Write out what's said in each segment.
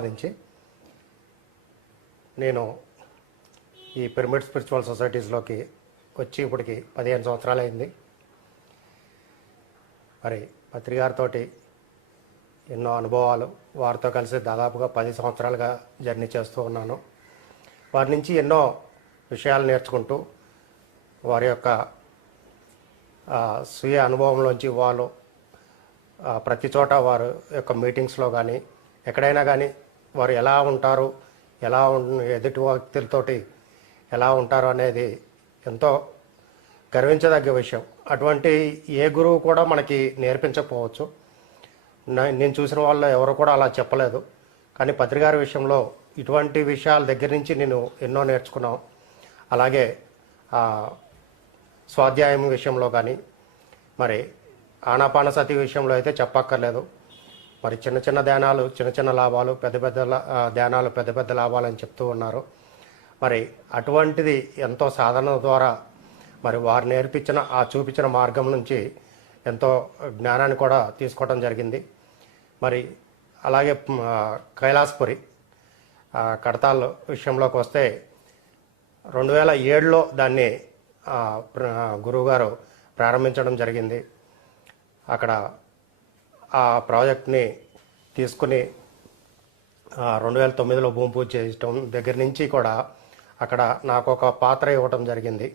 నుంచి నేను ఈ పిరమిడ్ స్పిరిచువల్ సొసైటీస్లోకి వచ్చి ఇప్పటికి 15 సంవత్సరాలు అయింది. మరి పత్రికారితో ఎన్నో అనుభవాలు, వారితో కలిసి దాదాపుగా 10 సంవత్సరాలుగా జర్నీ చేస్తూ ఉన్నాను. వారి నుంచి ఎన్నో విషయాలు నేర్చుకుంటూ వారి యొక్క స్వీయ అనుభవంలోంచి వాళ్ళు ప్రతి చోట వారి యొక్క మీటింగ్స్లో కానీ ఎక్కడైనా కానీ వారు ఎలా ఉంటారు, ఎదుటి వ్యక్తులతోటి ఎలా ఉంటారు అనేది ఎంతో గర్వించదగ్గ విషయం. అటువంటి ఏ గురువు కూడా మనకి నేర్పించకపోవచ్చు. నేను చూసిన వాళ్ళు ఎవరు కూడా అలా చెప్పలేదు. కానీ పత్రికారి విషయంలో ఇటువంటి విషయాల దగ్గర నుంచి నేను ఎన్నో నేర్చుకున్నాం. అలాగే స్వాధ్యాయం విషయంలో కానీ, మరి ఆనాపానసతి విషయంలో అయితే చెప్పక్కర్లేదు. మరి చిన్న చిన్న ధ్యానాలు చిన్న చిన్న లాభాలు, పెద్ద పెద్ద ధ్యానాలు పెద్ద పెద్ద లాభాలు అని చెప్తూ ఉన్నారు. మరి అటువంటిది ఎంతో సాధన ద్వారా మరి వారు నేర్పించిన చూపించిన మార్గం నుంచి ఎంతో జ్ఞానాన్ని కూడా తీసుకోవడం జరిగింది. మరి అలాగే కైలాసపురి కడతాల్ విషయంలోకి వస్తే 2007లో దాన్ని గురువుగారు ప్రారంభించడం జరిగింది. అక్కడ ఆ ప్రాజెక్ట్ని తీసుకుని 2009లో భూమి పూజ చేయటం దగ్గర నుంచి కూడా అక్కడ నాకు ఒక పాత్ర ఇవ్వటం జరిగింది.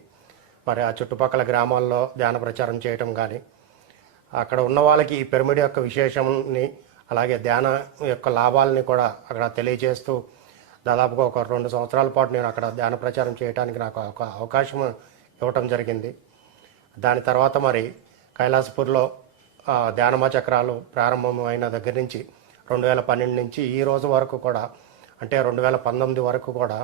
మరి ఆ చుట్టుపక్కల గ్రామాల్లో ధ్యాన ప్రచారం చేయటం కానీ, అక్కడ ఉన్న వాళ్ళకి ఈ పిరమిడ్ యొక్క విశేషంని అలాగే ధ్యాన యొక్క లాభాలని కూడా అక్కడ తెలియజేస్తూ దాదాపుగా ఒక 2 సంవత్సరాల పాటు నేను అక్కడ ధ్యాన ప్రచారం చేయడానికి నాకు ఒక అవకాశం ఇవ్వటం జరిగింది. దాని తర్వాత మరి కైలాసపూర్లో ధ్యానమ చక్రాలు ప్రారంభమైన దగ్గర నుంచి 2012 నుంచి ఈ రోజు వరకు కూడా, అంటే 2019 వరకు కూడా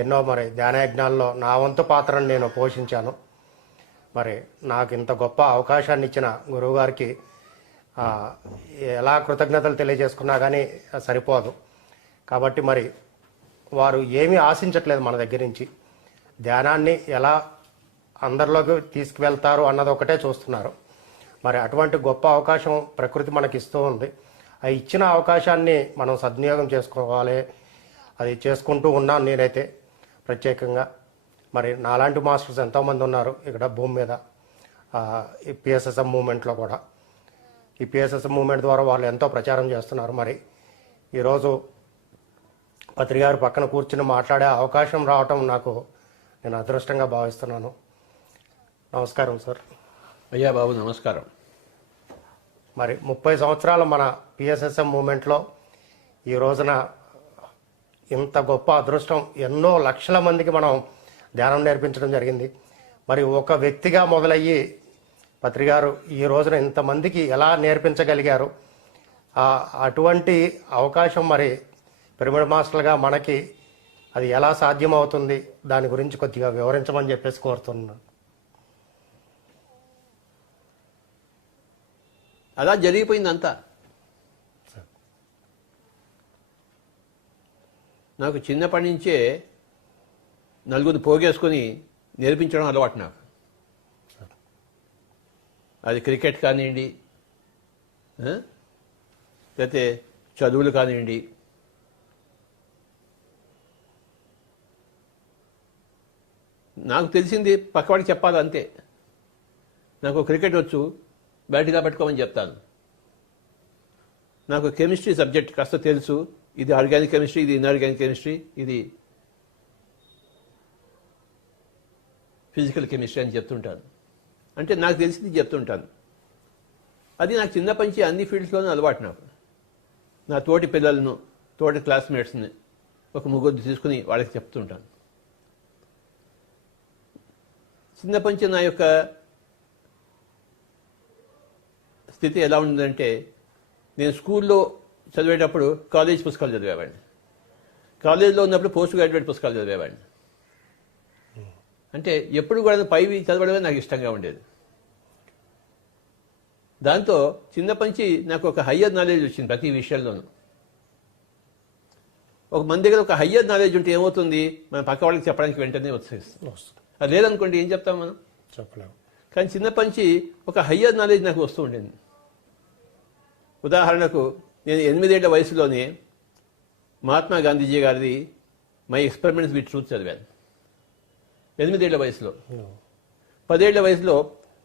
ఎన్నో మరి ధ్యానయజ్ఞాల్లో నా వంతు పాత్రను నేను పోషించాను. మరి నాకు ఇంత గొప్ప అవకాశాన్ని ఇచ్చిన గురువుగారికి ఎలా కృతజ్ఞతలు తెలియజేసుకున్నా కానీ సరిపోదు. కాబట్టి మరి వారు ఏమీ ఆశించట్లేదు మన దగ్గర నుంచి. ధ్యానాన్ని ఎలా అందరిలోకి తీసుకువెళ్తారు అన్నది ఒకటే చూస్తున్నారు. మరి అటువంటి గొప్ప అవకాశం ప్రకృతి మనకి ఇస్తూ ఉంది. ఆ ఇచ్చిన అవకాశాన్ని మనం సద్వినియోగం చేసుకోవాలి. అది చేసుకుంటూ ఉన్నాను నేనైతే ప్రత్యేకంగా. మరి నాలాంటి మాస్టర్స్ ఎంతోమంది ఉన్నారు ఇక్కడ భూమి మీద. ఈ పిఎస్ఎస్ఎం మూమెంట్లో కూడా, ఈ పిఎస్ఎస్ఎం మూమెంట్ ద్వారా వాళ్ళు ఎంతో ప్రచారం చేస్తున్నారు. మరి ఈరోజు పత్రికారి పక్కన కూర్చుని మాట్లాడే అవకాశం రావటం నాకు నేను అదృష్టంగా భావిస్తున్నాను. నమస్కారం సార్. అయ్యా బాబు నమస్కారం. మరి 30 సంవత్సరాల మన పిఎస్ఎస్ఎం మూమెంట్లో ఈ రోజున ఇంత గొప్ప అదృష్టం, ఎన్నో లక్షల మందికి మనం ధ్యానం నేర్పించడం జరిగింది. మరి ఒక వ్యక్తిగా మొదలయ్యి పత్రికారు ఈ రోజున ఇంతమందికి ఎలా నేర్పించగలిగారు? అటువంటి అవకాశం మరి పిరమిడ్ మాస్టర్గా మనకి అది ఎలా సాధ్యమవుతుంది? దాని గురించి కొద్దిగా వివరించమని చెప్పేసి కోరుతున్నాను. అలా జరిగిపోయిందంతా. నాకు చిన్నప్పటి నుంచే నలుగురు పోగేసుకొని నేర్పించడం అలవాటు నాకు. అది క్రికెట్ కానివ్వండి, లేకపోతే చదువులు కానివ్వండి, నాకు తెలిసింది పక్కవాడికి చెప్పాలి అంతే. నాకు క్రికెట్ వచ్చు, బ్యాట్గా పెట్టుకోమని చెప్తాను. నాకు కెమిస్ట్రీ సబ్జెక్ట్ కాస్త తెలుసు, ఇది ఆర్గానిక్ కెమిస్ట్రీ, ఇది ఇన్ఆర్గానిక్ కెమిస్ట్రీ, ఇది ఫిజికల్ కెమిస్ట్రీ అని చెప్తుంటాను. అంటే నాకు తెలిసింది చెప్తుంటాను. అది నాకు చిన్నప్పటి నుంచి అన్ని ఫీల్డ్స్లోనూ అలవాటు. నాకు నా తోటి పిల్లలను, తోటి క్లాస్మేట్స్ని ఒక ముగ్గురు తీసుకుని వాళ్ళకి చెప్తుంటాను. చిన్నప్పటి నుంచి నా యొక్క స్థితి ఎలా ఉందంటే, నేను స్కూల్లో చదివేటప్పుడు కాలేజ్ పుస్తకాలు చదివేవాడిని, కాలేజీలో ఉన్నప్పుడు పోస్ట్ గ్రాడ్యుయేట్ పుస్తకాలు చదివేవాడిని. అంటే ఎప్పుడు కూడా పైవి చదవడమే నాకు ఇష్టంగా ఉండేది. దాంతో చిన్నప్పటి నుంచి నాకు ఒక హయ్యర్ నాలెడ్జ్ వచ్చింది ప్రతి విషయంలోనూ. ఒక మన దగ్గర ఒక హయ్యర్ నాలెడ్జ్ ఉంటే ఏమవుతుంది, మనం పక్క వాళ్ళకి చెప్పడానికి వెంటనే వచ్చేస్తుంది. అది లేదనుకోండి ఏం చెప్తాం మనం, చెప్పలేము. కానీ చిన్నప్పటి నుంచి ఒక హయ్యర్ నాలెడ్జ్ నాకు వస్తూ ఉండేది. ఉదాహరణకు నేను 8 ఏళ్ల వయసులోనే మహాత్మా గాంధీజీ గారిది మై ఎక్స్పెరిమెంట్స్ విత్ ట్రూత్ చదివాను 8 ఏళ్ల వయసులో. 10 ఏళ్ల వయసులో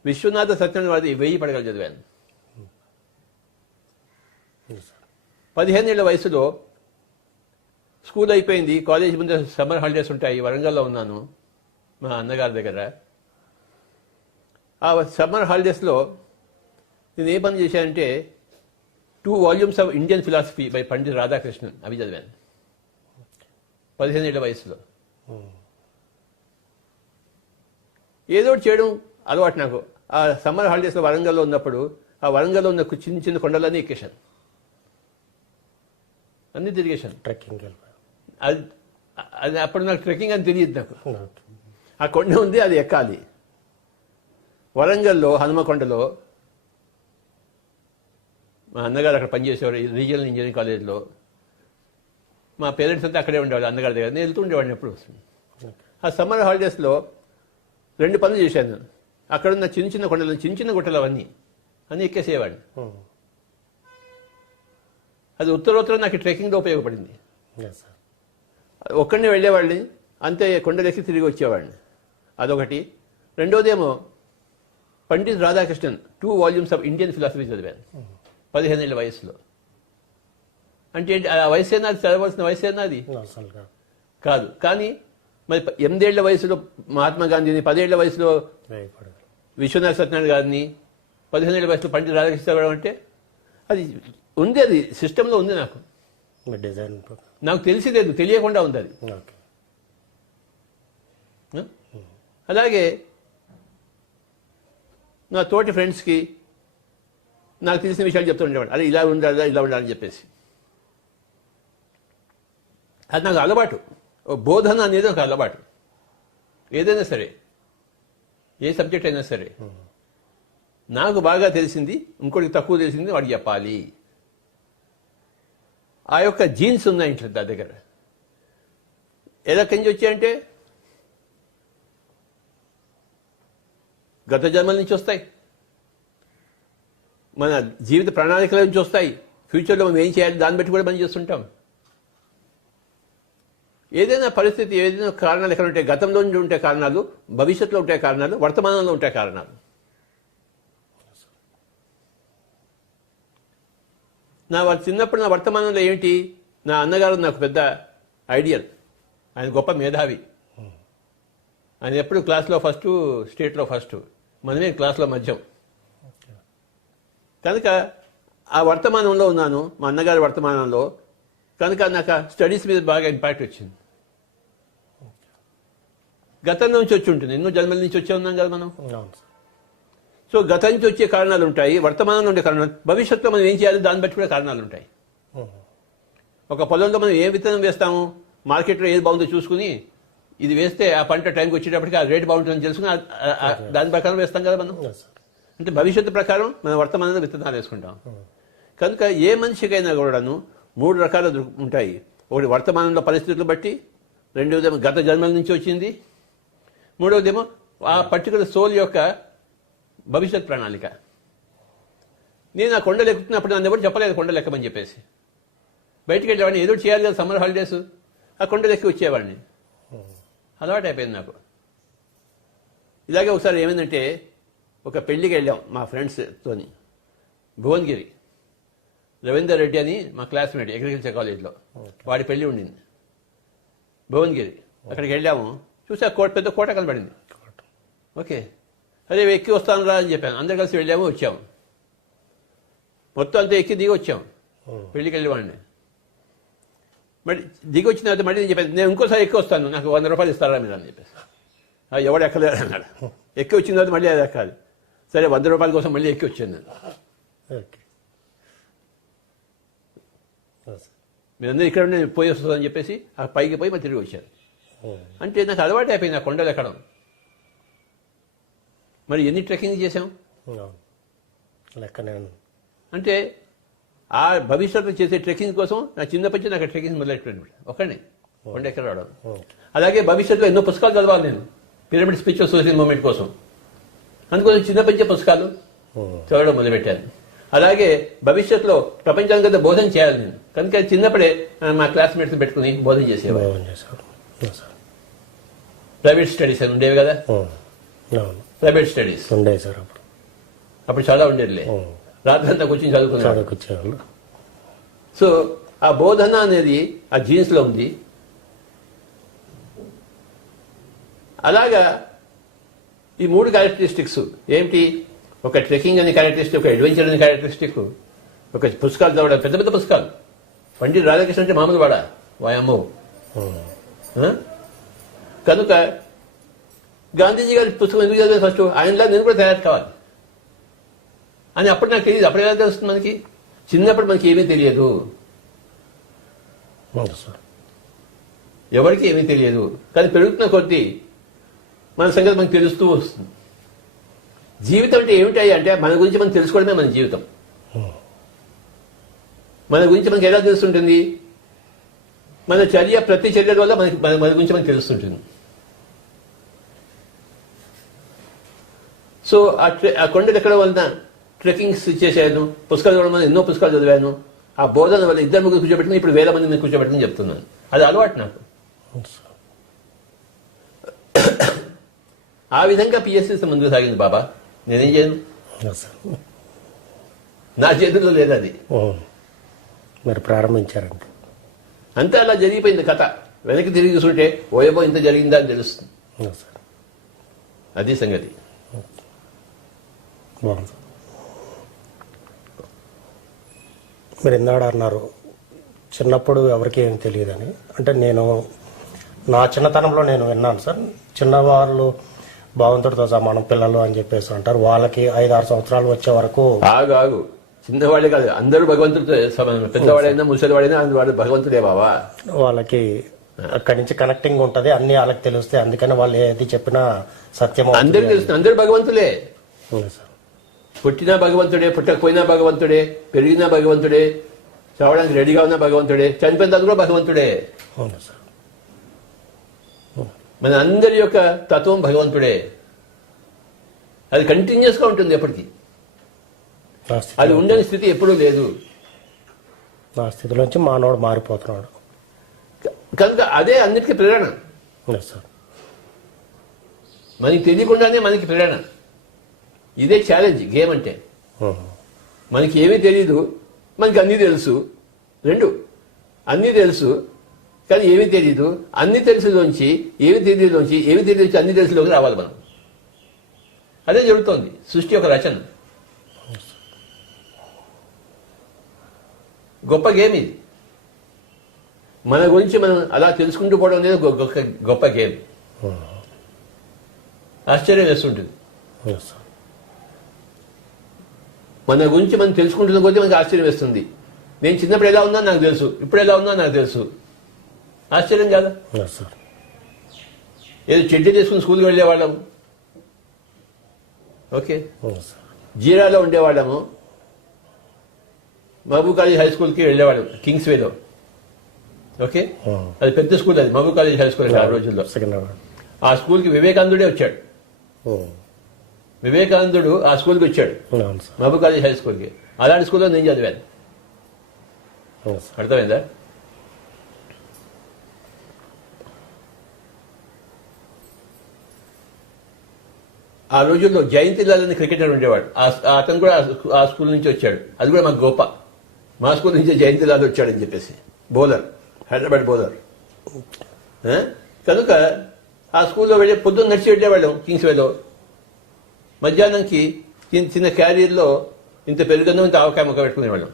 విశ్వనాథ సత్యనారాయణ వారిది 1000 పడగలు చదివాను. 15 ఏళ్ల వయసులో స్కూల్ అయిపోయింది, కాలేజ్ ముందు సమ్మర్ హాలిడేస్ ఉంటాయి, వరంగల్లో ఉన్నాను మా అన్నగారి దగ్గర. ఆ సమ్మర్ హాలిడేస్లో నేను ఏ పని చేశానంటే 2 volumes of Indian philosophy by Pandit Radhakrishnan అవి చదివాను 15 ఏళ్ల వయసులో. ఏదో ఒకటి చేయడం అలవాటు నాకు. ఆ సమ్మర్ హాలిడేస్లో వరంగల్లో ఉన్నప్పుడు ఆ వరంగల్లో ఉన్న చిన్న చిన్న కొండలన్నీ ఎక్కేశాను, అన్నీ తిరిగేశాను. ట్రెక్కింగ్ అది అది అప్పుడు నాకు ట్రెక్కింగ్ అని తెలియదు నాకు. ఆ కొండ ఉంది, అది ఎక్కాలి. వరంగల్లో హనుమకొండలో మా అన్నగారు అక్కడ పనిచేసేవారు రీజనల్ ఇంజనీరింగ్ కాలేజ్లో. మా పేరెంట్స్ అంతా అక్కడే ఉండేవాళ్ళు అన్నగారి దగ్గర. నేను వెళ్తూ ఉండేవాడిని ఎప్పుడు. ఆ సమ్మర్ హాలిడేస్లో 2 పనులు చేశాను. అక్కడున్న చిన్న చిన్న కొండలు, చిన్న చిన్న గుట్టలు అవన్నీ ఎక్కేసేవాడిని. అది ఉత్తరోత్తరం నాకు ట్రెక్కింగ్లో ఉపయోగపడింది. ఒక్కడిని వెళ్ళేవాడిని, అంతే కొండలు ఎక్కి తిరిగి వచ్చేవాడిని. అదొకటి. రెండోదేమో Pandit Radhakrishnan 2 volumes of Indian philosophy చదివాను 15 ఏళ్ల వయసులో. అంటే ఆ వయసు ఏనా, చదవలసిన వయసు ఏనా అది కాదు. కానీ మరి 8 ఏళ్ల వయసులో మహాత్మా గాంధీని, 10 ఏళ్ల వయసులో విశ్వనాథ సత్యనారాయణ గారిని, 15 ఏళ్ల వయసులో పండిత్ రాధాకృష్ణ చదవడం అంటే అది ఉంది, అది సిస్టంలో ఉంది. నాకు తెలిసిలేదు, తెలియకుండా ఉంది అది. అలాగే నా తోటి ఫ్రెండ్స్కి నాకు తెలిసిన విషయాలు చెప్తూ ఉండేవాడు, అదే ఇలా ఉండాలి, ఇలా ఉండాలని చెప్పేసి. అది నాకు అలవాటు. బోధన అనేది ఒక అలవాటు. ఏదైనా సరే, ఏ సబ్జెక్ట్ అయినా సరే, నాకు బాగా తెలిసింది ఇంకోటికి తక్కువ తెలిసింది వాడికి చెప్పాలి. ఆ యొక్క జీన్స్ ఉన్నాయి ఇంట్లో నా దగ్గర. ఎక్కడి నుంచి వచ్చాయంటే గత జన్మల నుంచి వస్తాయి, మన జీవిత ప్రణాళికల నుంచి వస్తాయి. ఫ్యూచర్లో మనం ఏం చేయాలి దాన్ని బట్టి కూడా మనం చేస్తుంటాం. ఏదైనా పరిస్థితి, ఏదైనా కారణాలు ఎక్కడ ఉంటాయి, గతంలో నుండి ఉంటే కారణాలు, భవిష్యత్తులో ఉంటాయి కారణాలు, వర్తమానంలో ఉంటాయి కారణాలు. చిన్నప్పుడు నా వర్తమానంలో ఏంటి, నా అన్నగారు నాకు పెద్ద ఐడియల్. ఆయన గొప్ప మేధావి. ఆయన ఎప్పుడు క్లాస్లో ఫస్ట్, స్టేట్లో ఫస్ట్, మనమే క్లాస్లో మధ్యం. కనుక ఆ వర్తమానంలో ఉన్నాను, మా అన్నగారి వర్తమానంలో. కనుక నాకు స్టడీస్ మీద బాగా ఇంపాక్ట్ వచ్చింది. గతం నుంచి వచ్చి ఉంటుంది, ఎన్నో జన్మల నుంచి వచ్చే ఉన్నాం కదా మనం. సో గతం నుంచి వచ్చే కారణాలు ఉంటాయి, వర్తమానంలో ఉండే కారణాలు, భవిష్యత్తులో మనం ఏం చేయాలి దాన్ని బట్టి కూడా కారణాలు ఉంటాయి. ఒక పొలంలో మనం ఏ విత్తనం వేస్తాము, మార్కెట్లో ఏది బాగుందో చూసుకుని ఇది వేస్తే ఆ పంట టైంకి వచ్చేటప్పటికి ఆ రేట్ బాగుంటుందని తెలుసుకుని దాని ప్రకారం వేస్తాం కదా మనం. అంటే భవిష్యత్తు ప్రకారం మన వర్తమానంలో విత్తనాలు వేసుకుంటాం. కనుక ఏ మనిషికైనా కూడాను 3 రకాలు ఉంటాయి. ఒకటి వర్తమానంలో పరిస్థితులు బట్టి, రెండవదేమో గత జన్మల నుంచి వచ్చింది, మూడవదేమో ఆ పర్టికులర్ సోల్ యొక్క భవిష్యత్ ప్రణాళిక. నేను ఆ కొండలు ఎక్కుతున్నప్పుడు నన్ను ఎవరు చెప్పలేదు కొండలు ఎక్కమని చెప్పేసి. బయటికి వెళ్ళేవాడిని, ఏదో చేయాలి కదా సమ్మర్ హాలిడేస్, ఆ కొండలు ఎక్కి వచ్చేవాడిని. అలవాటు అయిపోయింది నాకు. ఇలాగే ఒకసారి ఏమైందంటే, ఒక పెళ్లికి వెళ్ళాం మా ఫ్రెండ్స్తోని, భువనగిరి. రవీందర్ రెడ్డి అని మా క్లాస్మేట్ అగ్రికల్చర్ కాలేజ్లో, వాడి పెళ్లి ఉండింది భువనగిరి. అక్కడికి వెళ్ళాము, చూసి ఆ పెద్ద కోట కనబడింది. ఓకే, అదే ఎక్కి వస్తాను రా అని చెప్పాను. అందరు కలిసి వెళ్ళాము, వచ్చాము. మొత్తం అంతా ఎక్కి దిగి వచ్చాము పెళ్లికి వెళ్ళేవాడిని. మళ్ళీ దిగి వచ్చిన తర్వాత మళ్ళీ నేను చెప్పాను, నేను ఇంకోసారి ఎక్కి వస్తాను, నాకు 100 రూపాయలు ఇస్తారా మీరు అని చెప్పేసి. ఎవడు ఎక్కలేదు అన్నాడు. ఎక్కి వచ్చిన తర్వాత మళ్ళీ అది ఎక్కాలి. సరే 100 రూపాయల కోసం మళ్ళీ ఎక్కి వచ్చాను నేను. మీరందరూ ఇక్కడ ఉండి పోయి వస్తుందని చెప్పేసి ఆ పైకి పోయి మరి తిరిగి వచ్చాను. అంటే నాకు అలవాటు అయిపోయింది ఆ కొండలు ఎక్కడం. మరి ఎన్ని ట్రెక్కింగ్ చేసాం అంటే ఆ భవిష్యత్తు చేసే ట్రెక్కింగ్ కోసం నా చిన్నప్పటి నుంచి నాకు ట్రెక్కింగ్ మొదలెట్టాను ఒకడిని కొండ ఎక్కడ రావడం. అలాగే భవిష్యత్తులో ఎన్నో పుస్తకాలు చదవాలి నేను, పిరమిడ్ స్పిరిచువల్ సోషల్ మూవ్మెంట్ కోసం. అందుకోసం చిన్నప్పటి నుంచే పుస్తకాలు చదవడం మొదలుపెట్టాను. అలాగే భవిష్యత్తులో ప్రపంచానికంతా బోధన చేయాలి నేను. కనుక చిన్నప్పుడే మా క్లాస్మేట్స్ పెట్టుకుని బోధన చేసేవాడు. బాగుంది చేశారు. అవును సార్. ప్రైవేట్ స్టడీస్ అని ఉండేవి కదా, అవును ప్రైవేట్ స్టడీస్ ఉండే సార్ అప్పుడు చాలా ఉండేదిలే. రాత్రంతా కూర్చొని చదువుకున్నాడు. చదువుకొచ్చేవాళ్ళు. సో ఆ బోధన అనేది ఆ జీన్స్ లో ఉంది. అలాగా ఈ 3 క్యారెక్టరిస్టిక్స్ ఏమిటి? ఒక ట్రెక్కింగ్ అనే క్యారెక్టరిస్టిక్, ఒక అడ్వెంచర్ అనే క్యారెక్టరిస్టిక్, ఒక పుస్తకాలు చదవడం, పెద్ద పెద్ద పుస్తకాలు. పండిట్ రాధాకృష్ణ అంటే మామూలు వాడా? వాయమ్మో. కనుక గాంధీజీ గారి పుస్తకం ఎందుకు చదివారు? ఫస్ట్ ఆయనలా నేను కూడా తయారు కావాలి అని అప్పుడు నాకు తెలియదు. అప్పుడు ఎలా తెలుస్తుంది మనకి? చిన్నప్పుడు మనకి ఏమీ తెలియదు, అవును సార్. ఎవరికి ఏమీ తెలియదు. కానీ పెరుగుతున్న కొద్దీ మన సంగతి మనకు తెలుస్తూ వస్తుంది. జీవితం అంటే ఏమిటాయి అంటే మన గురించి మనం తెలుసుకోవడమే మన జీవితం. మన గురించి మనకి ఎలా తెలుస్తుంటుంది? మన చర్య, ప్రతి చర్య వల్ల మనకి మన గురించి మనకు తెలుస్తుంటుంది. సో ఆ కొండలు ఎక్కడ వలన ట్రెక్కింగ్స్ చేశాను, పుస్తకాలు చదవడం వల్ల ఎన్నో పుస్తకాలు చదివాను. ఆ బోధన వల్ల 2 కూర్చోబెట్టుకుని ఇప్పుడు 1000 మందిని కూర్చోబెట్టుకుని చెప్తున్నాను. అది అలవాటు నాకు. అవును సార్. ఆ విధంగా పిఎస్సీ ముందుకు సాగింది బాబా. నేనేం చేయను, అవును సార్. నా చేతుల్లో లేదు అది. మీరు ప్రారంభించారండి. అంతా అలా జరిగిపోయింది కథ. వెనక్కి తిరిగి చూసుంటే ఓయబో ఇంత జరిగిందా అని తెలుస్తుంది. అవును సార్. అది సంగతి. బాగుంది. మీరు ఇందాడ అన్నారు చిన్నప్పుడు ఎవరికి ఏం తెలియదని. అంటే నేను నా చిన్నతనంలో నేను విన్నాను సార్, చిన్నవాళ్ళు భగవంతుడితో సమానం పిల్లలు అని చెప్పేసి అంటారు. వాళ్ళకి 5-6 సంవత్సరాలు వచ్చే వరకు ఆగు చిన్నవాళ్ళే కాదు, అందరూ భగవంతుడితో సమానం. పెద్దవాడైనా ముసలివాడైనా వాడు భగవంతుడే బాబా. వాళ్ళకి అక్కడి నుంచి కనెక్టింగ్ ఉంటది, అన్ని వాళ్ళకి తెలుస్తాయి. అందుకని వాళ్ళు ఏది చెప్పినా సత్యం అందరికి తెలుస్తుంది. అందరూ భగవంతులే. సార్. పుట్టినా భగవంతుడే, పుట్టకపోయినా భగవంతుడే, పెరిగినా భగవంతుడే, చావడానికి రెడీగా ఉన్నా భగవంతుడే, చనిపోయిన తర్వాత కూడా భగవంతుడే. అవును సార్. మన అందరి యొక్క తత్వం భగవంతుడే. అది కంటిన్యూస్ గా ఉంటుంది ఎప్పటికీ. అది ఉండని స్థితి ఎప్పుడూ లేదు. ఆ స్థితిలోంచి మానవుడు మారిపోతున్నాడు. కనుక అదే అన్నిటికీ ప్రేరణ. సార్. మనకి తెలియకుండానే మనకి ప్రేరణ. ఇదే ఛాలెంజ్ గేమ్ అంటే. మనకి ఏమీ తెలీదు, మనకి అన్నీ తెలుసు. 2 అన్నీ తెలుసు కానీ ఏమీ తెలీదు. అన్ని తెలుసులోంచి ఏమి తెలియదులోంచి అన్ని తెలుసులోకి రావాలి మనం. అదే జరుగుతోంది సృష్టి యొక్క రచన. గొప్ప గేమ్ ఇది. మన గురించి మనం అలా తెలుసుకుంటూ పోవడం అనేది గొప్ప గేమ్. ఆశ్చర్యం వేస్తుంటుంది. మన గురించి మనం తెలుసుకుంటున్న కొద్దీ మనకి ఆశ్చర్యం వేస్తుంది. నేను చిన్నప్పుడు ఎలా ఉన్నా నాకు తెలుసు, ఇప్పుడు ఎలా ఉన్నా నాకు తెలుసు. ఆశ్చర్యం కాదా? ఏదో చెడ్డ చేసుకుని స్కూల్కి వెళ్ళేవాళ్ళము, ఓకే, జీరాలో ఉండేవాళ్ళము, మహబూబ్ కాలేజ్ హై స్కూల్కి వెళ్ళేవాళ్ళం కింగ్స్ వేలో, ఓకే. అది పెద్ద స్కూల్, అది మహబూబ్ కాలేజ్ హై స్కూల్ ఆ రోజుల్లో. ఆ స్కూల్కి వివేకానందుడే వచ్చాడు. వివేకానందుడు ఆ స్కూల్కి వచ్చాడు, మహబూబ్ కాలేజ్ హై స్కూల్కి. అలాంటి స్కూల్లో నేను చదివాను. అర్థమైందా? ఆ రోజుల్లో జయంతిలాల్ అని క్రికెటర్ ఉండేవాడు. అతను కూడా ఆ స్కూల్ నుంచి వచ్చాడు. అది కూడా మాకు గొప్ప. మా స్కూల్ నుంచే జయంతిలాల్ వచ్చాడని చెప్పేసి, బౌలర్, హైదరాబాద్ బౌలర్. కనుక ఆ స్కూల్లో వెళ్ళి పొద్దున్న నడిచి వెళ్ళేవాళ్ళం కింగ్స్ వేలో. మధ్యాహ్నంకి చిన్న క్యారియర్లో ఇంత పెరుగన్నం, ఇంత ఆవకాయ ముక్క పెట్టుకునేవాళ్ళం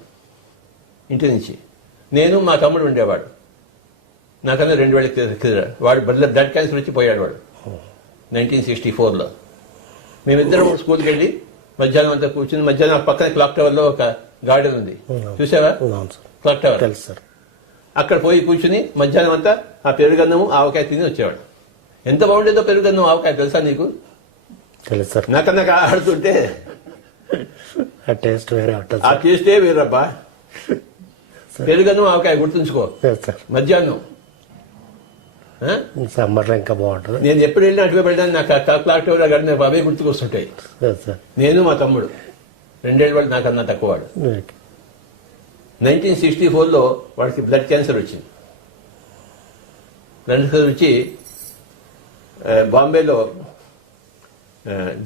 ఇంటి నుంచి. నేను మా తమ్ముడు ఉండేవాడు, నాకన్నా 2 ఏళ్ళకి. వాడు బ్లడ్ క్యాన్సర్ వచ్చి పోయాడు వాడు 1964లో. మేమిద్దరం స్కూల్కి వెళ్ళి మధ్యాహ్నం అంతా కూర్చుని, మధ్యాహ్నం పక్కన క్లాక్ టవర్లో ఒక గార్డెన్ ఉంది, చూసావా? Clock tower. అక్కడ పోయి కూర్చుని మధ్యాహ్నం అంతా ఆ పెరుగన్నము ఆవకాయ తిని వచ్చేవాడు. ఎంత బాగుండేదో పెరుగన్నం ఆవకాయ, తెలుసా నీకు? తెలుసు. నాకన్నా ఆడుతుంటే ఆ టేస్టే వేరబ్బా. పెరుగన్నం ఆవకాయ గుర్తుంచుకో. మధ్యాహ్నం సమ్మర్లో ఇంకా బాగుంటుంది. నేను ఎప్పుడు వెళ్ళినా అటువైపు వెళ్ళాను, నాకు క్లాక్ టవర్ గడిన అవే గుర్తుకొస్తుంటాయి. నేను మా తమ్ముడు 2 ఏళ్ళ వాడు నాకన్నా తక్కువ వాడు. ఓకే. 1964లో వాడికి బ్లడ్ క్యాన్సర్ వచ్చింది. బ్లడ్ క్యాన్సర్ వచ్చి బాంబేలో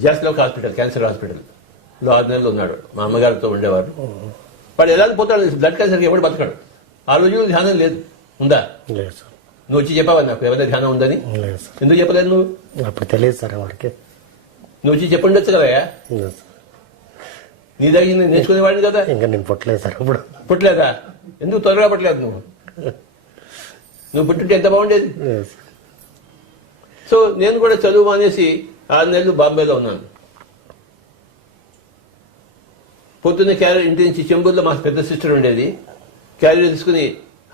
జాస్లాక్ హాస్పిటల్, క్యాన్సర్ హాస్పిటల్లో 6 నెలలు ఉన్నాడు. మా అమ్మగారితో ఉండేవారు. వాడు ఎలా పోతాడు, బ్లడ్ క్యాన్సర్కి ఎవడు బతకాడు. ఆ రోజు ధ్యానం లేదు. ఉందా? లేదు సార్. నువ్వు వచ్చి చెప్పావా నాకు ఎవరైనా ధ్యానం ఉందని? లేదు సార్. ఎందుకు చెప్పలేదు నువ్వు? అప్పుడు తెలియదు సార్ ఎవరికి. నువ్వు వచ్చి చెప్పుండొచ్చు కదా. లేదు సార్. నీ దగ్గర నేను నేర్చుకునేవాడిని కదా. ఇంకా నేను పుట్టలేదు సార్ అప్పుడు. పుట్టలేదా? ఎందుకు త్వరగా పుట్టలేదు నువ్వు? నువ్వు పుట్టింటే ఎంత బాగుండేది. లేదు సార్. సో నేను కూడా చదువు మానేసి 6 నెలలు బాంబేలో ఉన్నాను. పొద్దున్నే క్యారియర్, ఇంటి నుంచి చెంబూరులో మా పెద్ద సిస్టర్ ఉండేది. క్యారియర్ తీసుకుని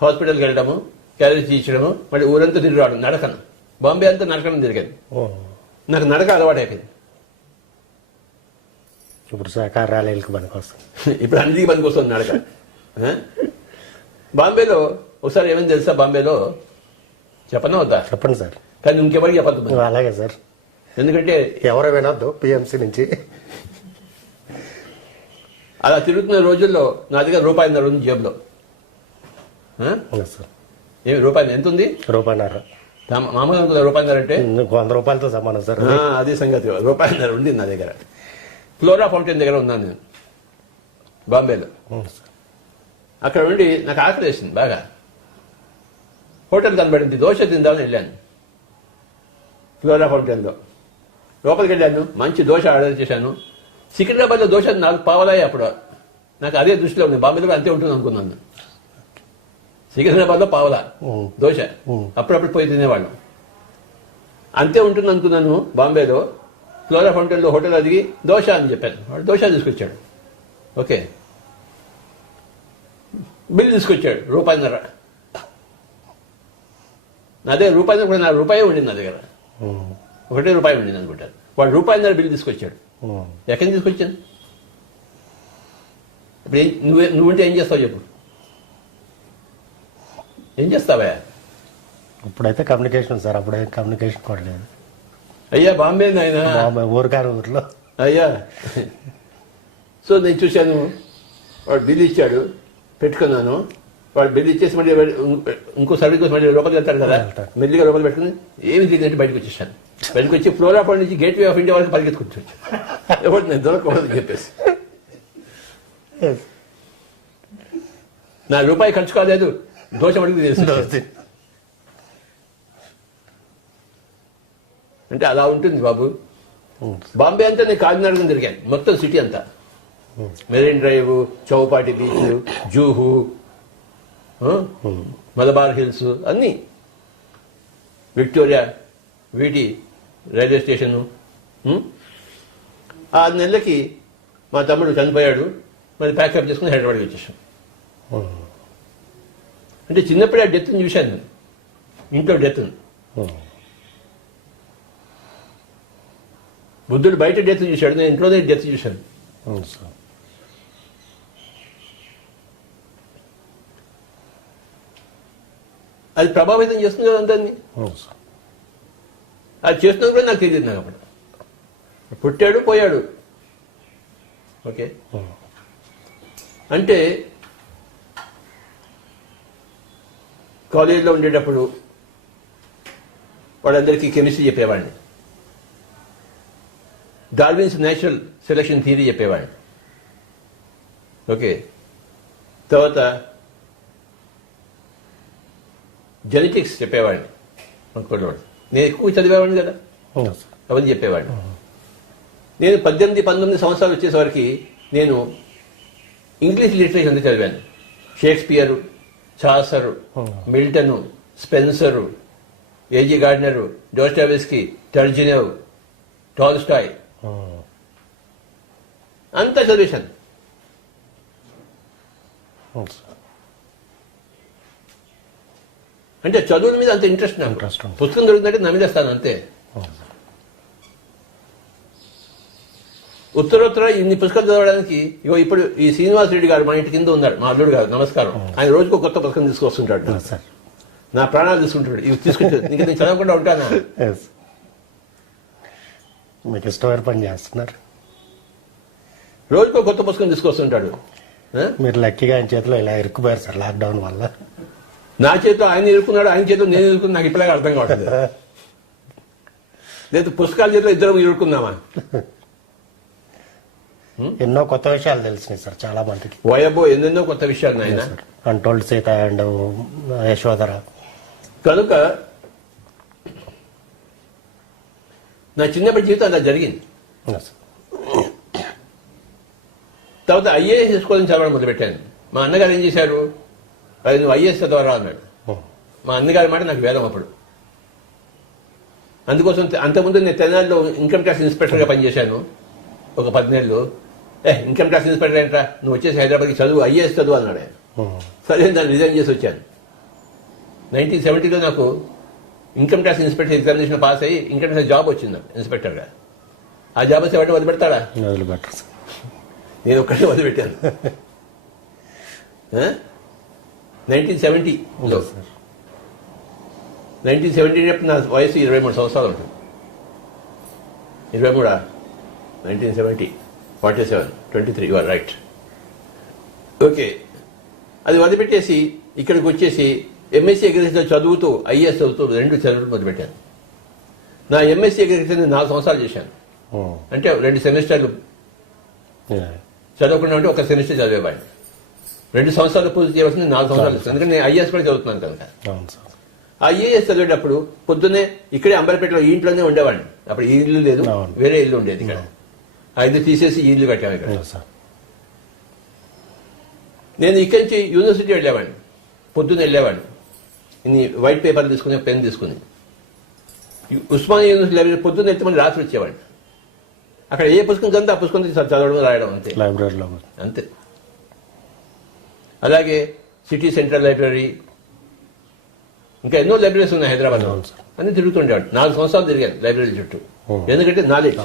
హాస్పిటల్కి వెళ్ళడము, క్యారియర్ తీయించడము, మళ్ళీ ఊరంతా తిరిగి రావడం, నడకను. బాంబే అంతా నడకడం తిరిగేది. నాకు నడక అలవాటు అయిపోయింది. ఇప్పుడు సహకార ర్యాలీలకు పనికొస్తుంది. ఇప్పుడు అన్నిటికీ పనికి వస్తుంది నడక. బాంబేలో ఒకసారి ఏమైంది తెలుసా? బాంబేలో చెప్పనా వద్దా? చెప్పండి సార్. కానీ ఇంకెవరికి చెప్పద్దు. అలాగే సార్. ఎందుకంటే ఎవరు వినొద్దు పిఎంసీ నుంచి. అలా తిరుగుతున్న రోజుల్లో నా దగ్గర ₹1.5 ఉంది జేబులో. సార్. ఏమి రూపాయి ఎంత ఉంది? ₹1.5. మామూలుగా అనుకుందా ₹1.5 అంటే? ₹100 సమానం సార్. అదే సంగతి. ₹1.5 ఉంది నా దగ్గర. ఫ్లోరా ఫౌంటైన్ దగ్గర ఉన్నాను నేను బాంబేలో. అక్కడ ఉండి నాకు ఆకలి వేసింది బాగా. హోటల్ కనబడింది, దోశ తిందామని వెళ్ళాను. ఫ్లోరా ఫౌంటైన్లో లోపలికి వెళ్ళాను, మంచి దోశ ఆర్డర్ చేశాను. సికింద్రాబాద్లో దోశ 4 పావలాయి అప్పుడు. నాకు అదే దృష్టిలో ఉంది. బాంబేలో అంతే ఉంటుంది అనుకున్నాను. సికింద్రాబాద్లో పావలా దోశ, అప్పుడప్పుడు పోయి తినేవాళ్ళం. అంతే ఉంటుంది అనుకున్నాను బాంబేలో. ఫ్లోరా ఫౌంటైన్లో హోటల్ అదిగి దోశ అని చెప్పాను. వాడు దోశ తీసుకొచ్చాడు. ఓకే, బిల్ తీసుకొచ్చాడు ₹1.5. నా దగ్గర ₹1.5 కూడా, ₹1 ఉండింది నా దగ్గర. ₹1 ఉండింది అనుకుంటాను. వాడు ₹1.5 బిల్ తీసుకొచ్చాడు. ఎక్కడి నుంచి తీసుకొచ్చాను? ఇప్పుడు నువ్వుంటే ఏం చేస్తావు చెప్పు? ఏం చేస్తావా? ఇప్పుడైతే కమ్యూనికేషన్ సార్, అప్పుడే కమ్యూనికేషన్ కూడా లేదు. అయ్యా బాంబే నాయన, ఊరికాని ఊర్లో. అయ్యా. సో నేను చూశాను, వాడు బిల్ ఇచ్చాడు, పెట్టుకున్నాను. వాడు బిల్ ఇచ్చేసి మళ్ళీ ఇంకో సర్వీస్ కోసం మళ్ళీ లోపలికి వెళ్తాడు కదా, మెల్లిగా లోపల పెట్టుకుని ఏమి తెలియదంటే బయటకు వచ్చేసాను. బయటకు వచ్చి ఫ్లోరా పాయింట్ నుంచి గేట్ వే ఆఫ్ ఇండియా వరకు పరిగెత్తుకొచ్చు. ఎవరు నేను దొరకకూడదని చెప్పేసి. నా రూపాయి ఖర్చు కాలేదు, దోశ అడిగి తెలుసు. అంటే అలా ఉంటుంది బాబు. బాంబే అంతా నేను కాకినాడకు తిరిగాను, మొత్తం సిటీ అంతా. Marine drive, Chowpatty beach, Juhu, Malabar hills అన్నీ, విక్టోరియా, వీటి రైల్వే స్టేషను. 6 నెలలకి మా తమ్ముడు చనిపోయాడు. మరి ప్యాకప్ చేసుకుని హైదరాబాద్కి వచ్చేసాం. అంటే చిన్నప్పుడే ఆ డెత్ని చూశాను నేను, ఇంట్లో డెత్ని. బుద్ధుడు బయట డెత్ చూశాడు, నేను ఇంట్లోనే డెత్ చూశాను. అది ప్రభావితం చేస్తుంది కదా అందరినీ. అది చేస్తున్నా కూడా నాకు తెలియదు. నాకు అప్పుడు పుట్టాడు, పోయాడు. ఓకే, అంటే కాలేజీలో ఉండేటప్పుడు వాళ్ళందరికీ కెమిస్ట్రీ చెప్పేవాడిని, డార్విన్స్ నేచురల్ సెలక్షన్ థియరీ చెప్పేవాడిని. ఓకే, తర్వాత జెనెటిక్స్ చెప్పేవాడిని. అనుకోవాడు నేను ఎక్కువ చదివేవాడిని కదా, అవన్నీ చెప్పేవాడిని. నేను 18-19 సంవత్సరాలు వచ్చేసరికి నేను ఇంగ్లీష్ లిటరేచర్ అంతా చదివాను. షేక్స్పియరు, చాసరు, మిల్టను, స్పెన్సరు, ఏజీ గార్డినరు, డోస్టావెస్కీ, టర్జనెవ్, టాల్స్టాయ్ అంతా చదివేశాను. అంటే చదువుల మీద అంత ఇంట్రెస్ట్ నాకు. పుస్తకం దొరుకుతుందంటే నమిలేస్తాను అంతే. ఉత్తరోత్తర ఇన్ని పుస్తకాలు చదవడానికి ఇగో ఇప్పుడు ఈ శ్రీనివాస్ రెడ్డి గారు మా ఇంటి కింద ఉన్నారు, మా అల్లుడు గారు, నమస్కారం. ఆయన రోజుకు కొత్త పుస్తకం తీసుకొస్తుంటాడు. నా ప్రాణాలు తీసుకుంటాడు. ఇవి తీసుకుంటే నీకు నేను చదవకుండా ఉంటానా? మీకు ఇష్టమైన పని చేస్తున్నారు. రోజుకో కొత్త పుస్తకం తీసుకొస్తుంటాడు. మీరు లక్కీగా ఆయన చేతిలో ఇలా ఇరుక్కుపోయారు సార్ లాక్డౌన్ వల్ల. నా చేతిలో ఆయన ఇరుక్కున్నాడు, ఆయన చేతిలో నేను ఇరుక్కున్నా, నాకు ఇప్పటిలాగా అర్థం కావట్లేదు. లేదు పుస్తకాల చేతిలో ఇద్దరం ఇరుక్కుందామా? ఎన్నో కొత్త విషయాలు తెలిసినాయి సార్ చాలా మందికి. వయబో ఎన్నెన్నో కొత్త విషయాలు నాయన. Untold Sita and Yashodhara. కనుక నా చిన్నప్పటి జీవితం అలా జరిగింది. తర్వాత ఐఏఎస్ తీసుకోవాలని చదవడం మొదలుపెట్టాను. మా అన్నగారు ఏం చేశారు, అది నువ్వు ఐఏఎస్ చదవరా అన్నాడు. మా అన్నగారి మాట నాకు వేదం అప్పుడు. అందుకోసం అంతకుముందు నేను తెనాలిలో ఇన్కమ్ ట్యాక్స్ ఇన్స్పెక్టర్గా పనిచేశాను ఒక 10 నెలలు. ఇన్కమ్ ట్యాక్స్ ఇన్స్పెక్టర్ ఏంట్రా, నువ్వు వచ్చేసి హైదరాబాద్కి చదువు, ఐఏఎస్ చదువు అన్నాడు ఆయన. సరే దాన్ని రిజైన్ చేసి వచ్చాను. 1970లో నాకు income tax inspector examination pass అయ్యి ఇన్కమ్ ట్యాక్స్ జాబ్ వచ్చింది నాకు ఇన్స్పెక్టర్గా. ఆ జాబ్ వస్తే వాటిని వదిలిపెడతాడా? వదిలిపెట్టరు. నేను ఒక్కడే వదిలిపెట్టాను. 1970లో 1970 నా వయసు 23 సంవత్సరాలు ఉంటుంది. 23 1970 47 23 యువర్ రైట్. ఓకే, అది వదిలిపెట్టేసి ఇక్కడికి వచ్చేసి ఎంఎస్సీ అగ్రికల్చర్ చదువుతూ ఐఏఎస్ చదువుతూ 2 చదువుతూ మొదలుపెట్టాను. నా ఎంఎస్సీ అగ్రికల్చర్ 4 సంవత్సరాలు చేశాను. అంటే 2 సెమిస్టర్లు చదవకుండా ఉంటే 1 సెమిస్టర్ చదివేవాడిని. 2 సంవత్సరాలు పూర్తి చేయవలసింది 4 సంవత్సరాలు. ఎందుకంటే నేను ఐఏఎస్ కూడా చదువుతున్నాను కనుక. ఐఏఎస్ చదివేటప్పుడు పొద్దున్నే ఇక్కడే అంబర్పేటలో ఈ ఇంట్లోనే ఉండేవాడిని. అప్పుడు ఈ ఇల్లు లేదు, వేరే ఇల్లు ఉండేది ఇక్కడ. ఆ ఇల్లు తీసేసి ఈ ఇల్లు కట్టాము ఇక్కడ. నేను ఇక్కడి నుంచి యూనివర్సిటీ వెళ్ళేవాడిని, పొద్దున్న వెళ్ళేవాడిని. ఇన్ని వైట్ పేపర్ తీసుకుని పెన్ తీసుకుని ఉస్మానియా యూనివర్సిటీ లైబ్రరీ పొద్దున్న వెళ్తే మళ్ళీ రాత్రి వచ్చేవాడిని. అక్కడ ఏ పుస్తకం చదివితే ఆ పుస్తకం చదవడం రాయడం అంతే, లైబ్రరీలో అంతే. అలాగే సిటీ సెంట్రల్ లైబ్రరీ, ఇంకా ఎన్నో లైబ్రరీస్ ఉన్నాయి హైదరాబాద్లో, అన్ని తిరుగుతుండేవాడు. 4 సంవత్సరాలు తిరిగాను లైబ్రరీ చుట్టూ. ఎందుకంటే నాలెడ్జ్.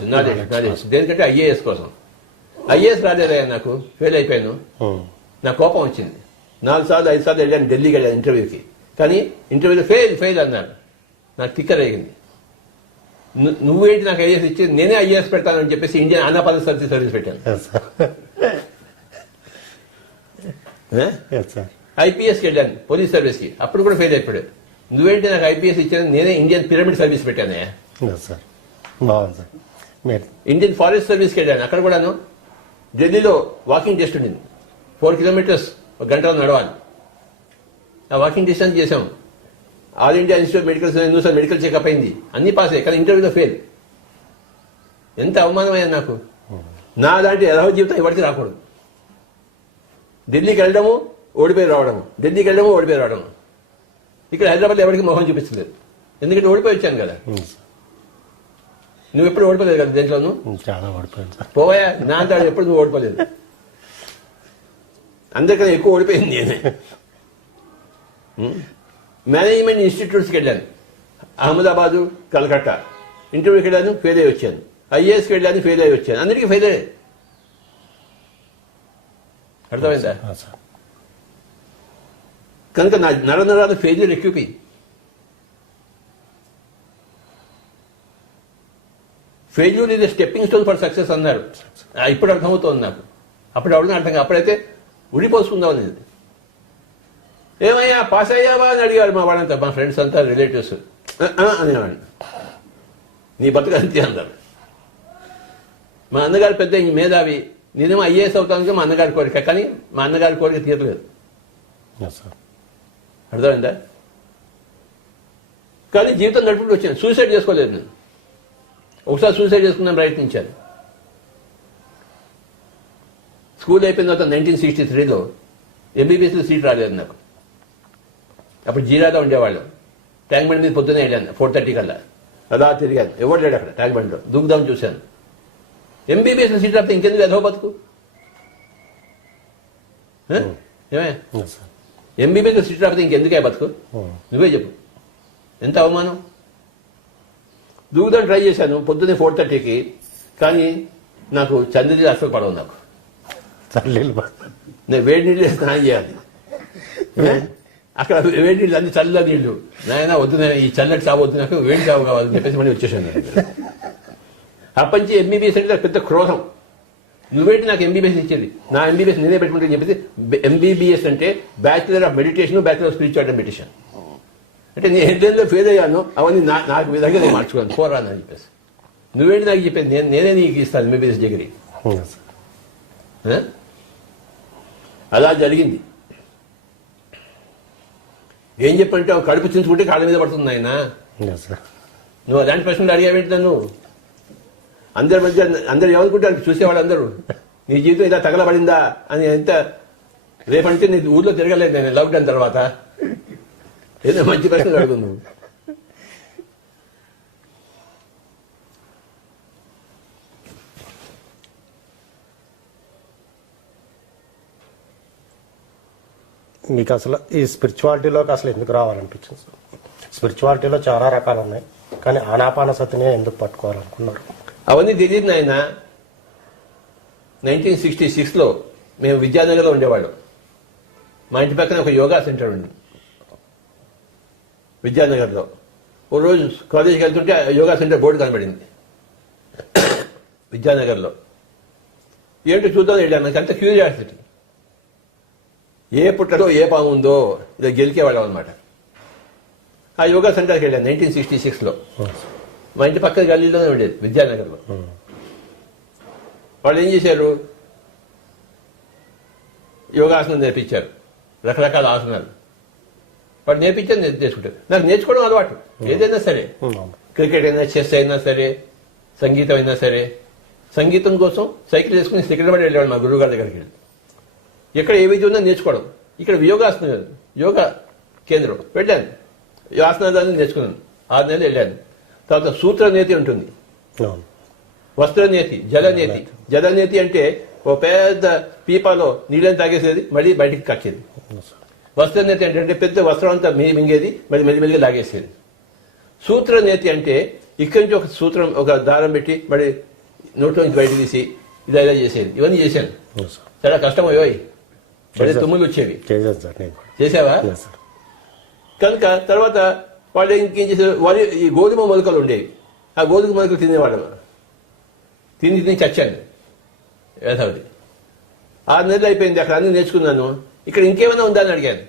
దేనికంటే ఐఏఎస్ కోసం. ఐఏఎస్ రాలేదయ్యా, నాకు ఫెయిల్ అయిపోయాను. నాకు కోపం వచ్చింది. 4 సార్లు 5 సార్లు వెళ్ళాను, ఢిల్లీకి వెళ్ళాను ఇంటర్వ్యూకి. కానీ ఇంటర్వ్యూలో ఫెయిల్ అన్నారు. నాకు తిక్కరేగింది. నువ్వేంటి నాకు ఐఏఎస్ ఇచ్చి, నేనే ఐఏఎస్ పెడతానని చెప్పేసి ఇండియన్ ఆంధ్రప్రదేశ్ సర్వీస్ పెట్టాను. ఐపీఎస్కి వెళ్ళాను, పోలీస్ సర్వీస్కి. అప్పుడు కూడా ఫెయిల్ అయిపోయాడు. నువ్వేంటి నాకు ఐపీఎస్ ఇచ్చాను, నేనే ఇండియన్ పిరమిడ్ సర్వీస్ పెట్టాను. ఇండియన్ ఫారెస్ట్ సర్వీస్కి వెళ్ళాను. అక్కడ కూడాను ఢిల్లీలో వాకింగ్ టెస్ట్ ఉండింది. 4 కిలోమీటర్స్ 1 గంటలో నడవాలి. ఆ వాకింగ్ డిస్టెన్స్ చేసాం. All India institute medical science medical checkup అయింది, అన్ని పాస్ అయ్యాయి. కానీ ఇంటర్వ్యూలో ఫెయిల్. ఎంత అవమానమయ్యా నాకు. నా లాంటి ఎదవ జీవితం ఎవరికి రాకూడదు. ఢిల్లీకి వెళ్ళడము, ఓడిపోయి రావడము, ఢిల్లీకి వెళ్ళడము, ఓడిపోయి రావడము. ఇక్కడ హైదరాబాద్లో ఎవరికి మొహం చూపించలేదు, ఎందుకంటే ఓడిపోయి వచ్చాను కదా. నువ్వు ఎప్పుడు ఓడిపోలేదు కదా దేంట్లోనూ. చాలా ఓడిపోయాను. పోయా, నా అంతా ఎప్పుడు నువ్వు ఓడిపోలేదు. అందరికన్నా ఎక్కువ ఓడిపోయింది నేనే. మేనేజ్మెంట్ ఇన్స్టిట్యూట్స్కి వెళ్ళాను, అహ్మదాబాదు, కలకత్తా. ఇంటర్వ్యూకి వెళ్ళాను, ఫెయిల్ అయ్యి వచ్చాను. ఐఏఎస్కి వెళ్ళాను, ఫెయిల్ అయ్యి వచ్చాను. అందరికీ ఫెయిల్ అయ్యాయి. అర్థమైందా? కనుక నా నరాలు ఫెయిల్యూర్ ఎక్కువైంది. ఫెయిల్యూర్ ఇది స్టెప్పింగ్ స్టోన్ ఫర్ సక్సెస్ అన్నారు. ఇప్పుడు అర్థమవుతోంది నాకు. అప్పుడు ఎవరిని అర్థం కాదు. అప్పుడైతే ఉడిపోసుకుందాం అనేది. ఏమయ్యా పాస్ అయ్యావా అని అడిగాడు మా వాళ్ళంతా, మా ఫ్రెండ్స్ అంతా, రిలేటివ్స్. అనేవాడిని. నీ బతుకు అంతే అన్నారు. మా అన్నగారు పెద్ద మేధావి. నేనేమో ఐఏఎస్ అవుతానికి మా అన్నగారి కోరిక, కానీ మా అన్నగారి కోరిక తీరలేదు. అర్థమైందా? కానీ జీవితం నడుపుకుంటూ వచ్చాను. సూసైడ్ చేసుకోలేదు నేను. ఒకసారి సూసైడ్ చేసుకుందాం ప్రయత్నించాను. స్కూల్ అయిపోయిన తర్వాత 1963లో ఎంబీబీఎస్లో సీట్ రాలేదు నాకు. అప్పుడు జీరాలో ఉండేవాళ్ళం. ట్యాంక్ బండ్ మీద పొద్దునే వెళ్ళాను 4:30 కల్లా. అలా తిరిగాను, ఎవరు లేడు అక్కడ ట్యాంక్ బండ్లో. దూకుదాం చూశాను. ఎంబీబీఎస్లో సీట్ రాస్తే ఇంకెందుకు అదో బతుకు? ఏమే ఎంబీబీఎస్లో సీట్ రాకపోతే ఇంకెందుకే బతుకు? నువ్వే చెప్పు. ఎంత అవమానం. దూకుదాం ట్రై చేశాను పొద్దున్నే 4:30కి. కానీ నాకు చంద్రుడి అసలు పడవు. నాకు నేను వేడి నీళ్ళు స్నానం చేయాలి. అక్కడ వేడి నీళ్ళు అన్ని చల్ల నీళ్లు. నాయన వద్దు, ఈ చల్లటి చావు వద్దు, నాకు వేడి చావు కావాలని చెప్పేసి మళ్ళీ వచ్చేసాను. అప్పటి నుంచి ఎంబీబీఎస్ అంటే పెద్ద క్రోధం. నువ్వేంటి నాకు ఎంబీబీఎస్ ఇచ్చేది, నా ఎంబీబీఎస్ నేనే పెట్టుకుంటే చెప్పేసి ఎంబీబీఎస్ అంటే bachelor of meditation, bachelor of spirituality meditation. అంటే నేను ఎట్లెందులో ఫెయిల్ అయ్యాను అవన్నీ నాకు విధంగా నేను మార్చుకోను పోరా అని చెప్పేసి. నువ్వేంటి నాకు చెప్పేది, నేనే నీకు ఇస్తాను ఎంబీబీఎస్ డిగ్రీ. అలా జరిగింది. ఏం చెప్పంటే కడుపు చించుకుంటే కాళ్ళ మీద పడుతుంది ఆయన. నువ్వు అలాంటి ప్రశ్నలు అడిగావేంటి నన్ను? అందరి మధ్య అందరు ఏమనుకుంటారు చూసేవాళ్ళు అందరూ, నీ జీవితం ఇలా తగలబడిందా అని. ఎంత రేపంటే నీ ఊర్లో తిరగలేదు నేను లాక్డౌన్ తర్వాత. ఏదో మంచి ప్రశ్నలు అడుగును. మీకు అసలు ఈ స్పిరిచువాలిటీలోకి అసలు ఎందుకు రావాలనిపించింది సార్? స్పిరిచువాలిటీలో చాలా రకాలు ఉన్నాయి, కానీ ఆనాపానసతినే ఎందుకు పట్టుకోవాలనుకున్నారు? అవన్నీ తెలియదు నాయన. 1966లో మేము విద్యానగర్లో ఉండేవాళ్ళం. మా ఇంటి పక్కన ఒక యోగా సెంటర్ ఉంది విద్యానగర్లో. ఓ రోజు కాలేజీకి వెళ్తుంటే యోగా సెంటర్ బోర్డు కనబడింది విద్యానగర్లో. ఏంటో చూద్దాం వెళ్ళాను. నాకు అంత క్యూరియాసిటీ. ఏ పుట్టలో ఏ పాము ఉందో ఇలా గెలికేవాళ్ళం అనమాట. ఆ యోగా సెంటర్కి వెళ్ళాను 1966లో. మా ఇంటి పక్కన గల్లీలోనే ఉండేది విద్యానగర్లో. వాళ్ళు ఏం చేశారు, యోగాసనం నేర్పించారు, రకరకాల ఆసనాలు. వాడు నేర్పించారు, నేర్చుకుంటారు. నాకు నేర్చుకోవడం అలవాటు. ఏదైనా సరే, క్రికెట్ అయినా, చెస్ అయినా సరే, సంగీతం అయినా సరే. సంగీతం కోసం సైకిల్ వేసుకుని సికింద్రాబాద్ వెళ్ళేవాడు మా గురువు గారి దగ్గరికి వెళ్ళి. ఎక్కడ ఏ విధి ఉన్నా నేర్చుకోవడం. ఇక్కడ యోగాసనం, యోగా కేంద్రం వెళ్ళాను. ఆసనాదాన్ని నేర్చుకున్నాను. 6 నెలలు వెళ్ళాను. తర్వాత సూత్రనేతి ఉంటుంది, వస్త్రనేతి, జలనేతి. జలనేతి అంటే ఓ పెద్ద పీపాలో నీళ్ళని తాగేసేది, మళ్ళీ బయటికి కక్కేది. వస్త్రనేతి అంటే పెద్ద వస్త్రం అంతా మింగేది, మళ్ళీ మెల్లిమెల్లిగా లాగేసేది. సూత్రనేతి అంటే ఇక్కడి నుంచి ఒక సూత్రం, ఒక దారం పెట్టి మళ్ళీ నోట్లో నుంచి బయట తీసి ఇలా ఇలా చేసేది. ఇవన్నీ చేశాను. చాలా కష్టం అయ్యోయ్, మళ్ళీ తుమ్ములు వచ్చేవి. చేసావా? కనుక తర్వాత వాళ్ళు ఇంకేం చేశారు, వాళ్ళు ఈ గోధుమ మొలకలు ఉండేవి. ఆ గోధుమ మొలకలు తినేవాళ్ళం. తిని చచ్చాను యథావతి. 6 నెలలు అయిపోయింది. అక్కడ అన్ని నేర్చుకున్నాను. ఇక్కడ ఇంకేమైనా ఉందా అని అడిగాను.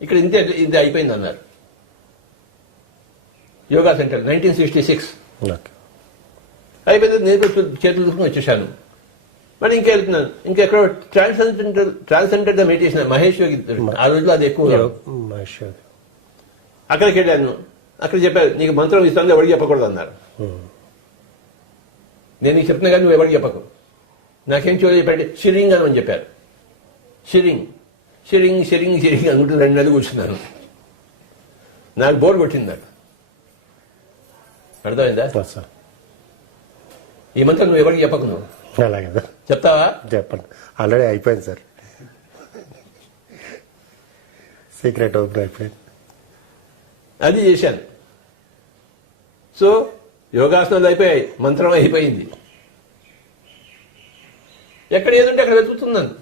ఇక్కడ ఇంతే అయిపోయింది అన్నారు. యోగా సెంటర్ 1966 అయిపోయింది. నేను చేతులు దుక్కుని వచ్చేసాను. మరి ఇంకెళ్తున్నాను. ఇంకెక్కడో ట్రాన్సెండెంటల్ ద మెడిటేషన్ మహేష్ యోగి. ఆ రోజుల్లో అది ఎక్కువ. అక్కడికి వెళ్ళాను. అక్కడ చెప్పారు, నీకు మంత్రం ఇస్తాను, ఎవరికి చెప్పకూడదు అన్నారు. నేను నీకు చెప్తున్నా కానీ నువ్వు ఎవరికి చెప్పకు. నాకేం చూడ చెప్పండి, షిరింగ్ అని చెప్పారు. షిరింగ్ షిరింగ్ షిరింగ్ షిరింగ్ అనుకుంటూ 2 నెలలు కూర్చున్నాను. నాకు బోర్ కొట్టింది. నాకు అర్థమైందా? ఈ మంత్రం నువ్వు ఎవరికి చెప్పకు. నువ్వు అలాగే చెప్తావా? చెప్పండి. ఆల్రెడీ అయిపోయింది సార్, సీక్రెట్ ఓపెన్ అయిపోయింది. అది చేశాను. సో యోగాసనాలు అయిపోయాయి, మంత్రం అయిపోయింది. ఎక్కడ ఏదంటే అక్కడ వెతుకుతున్నాను.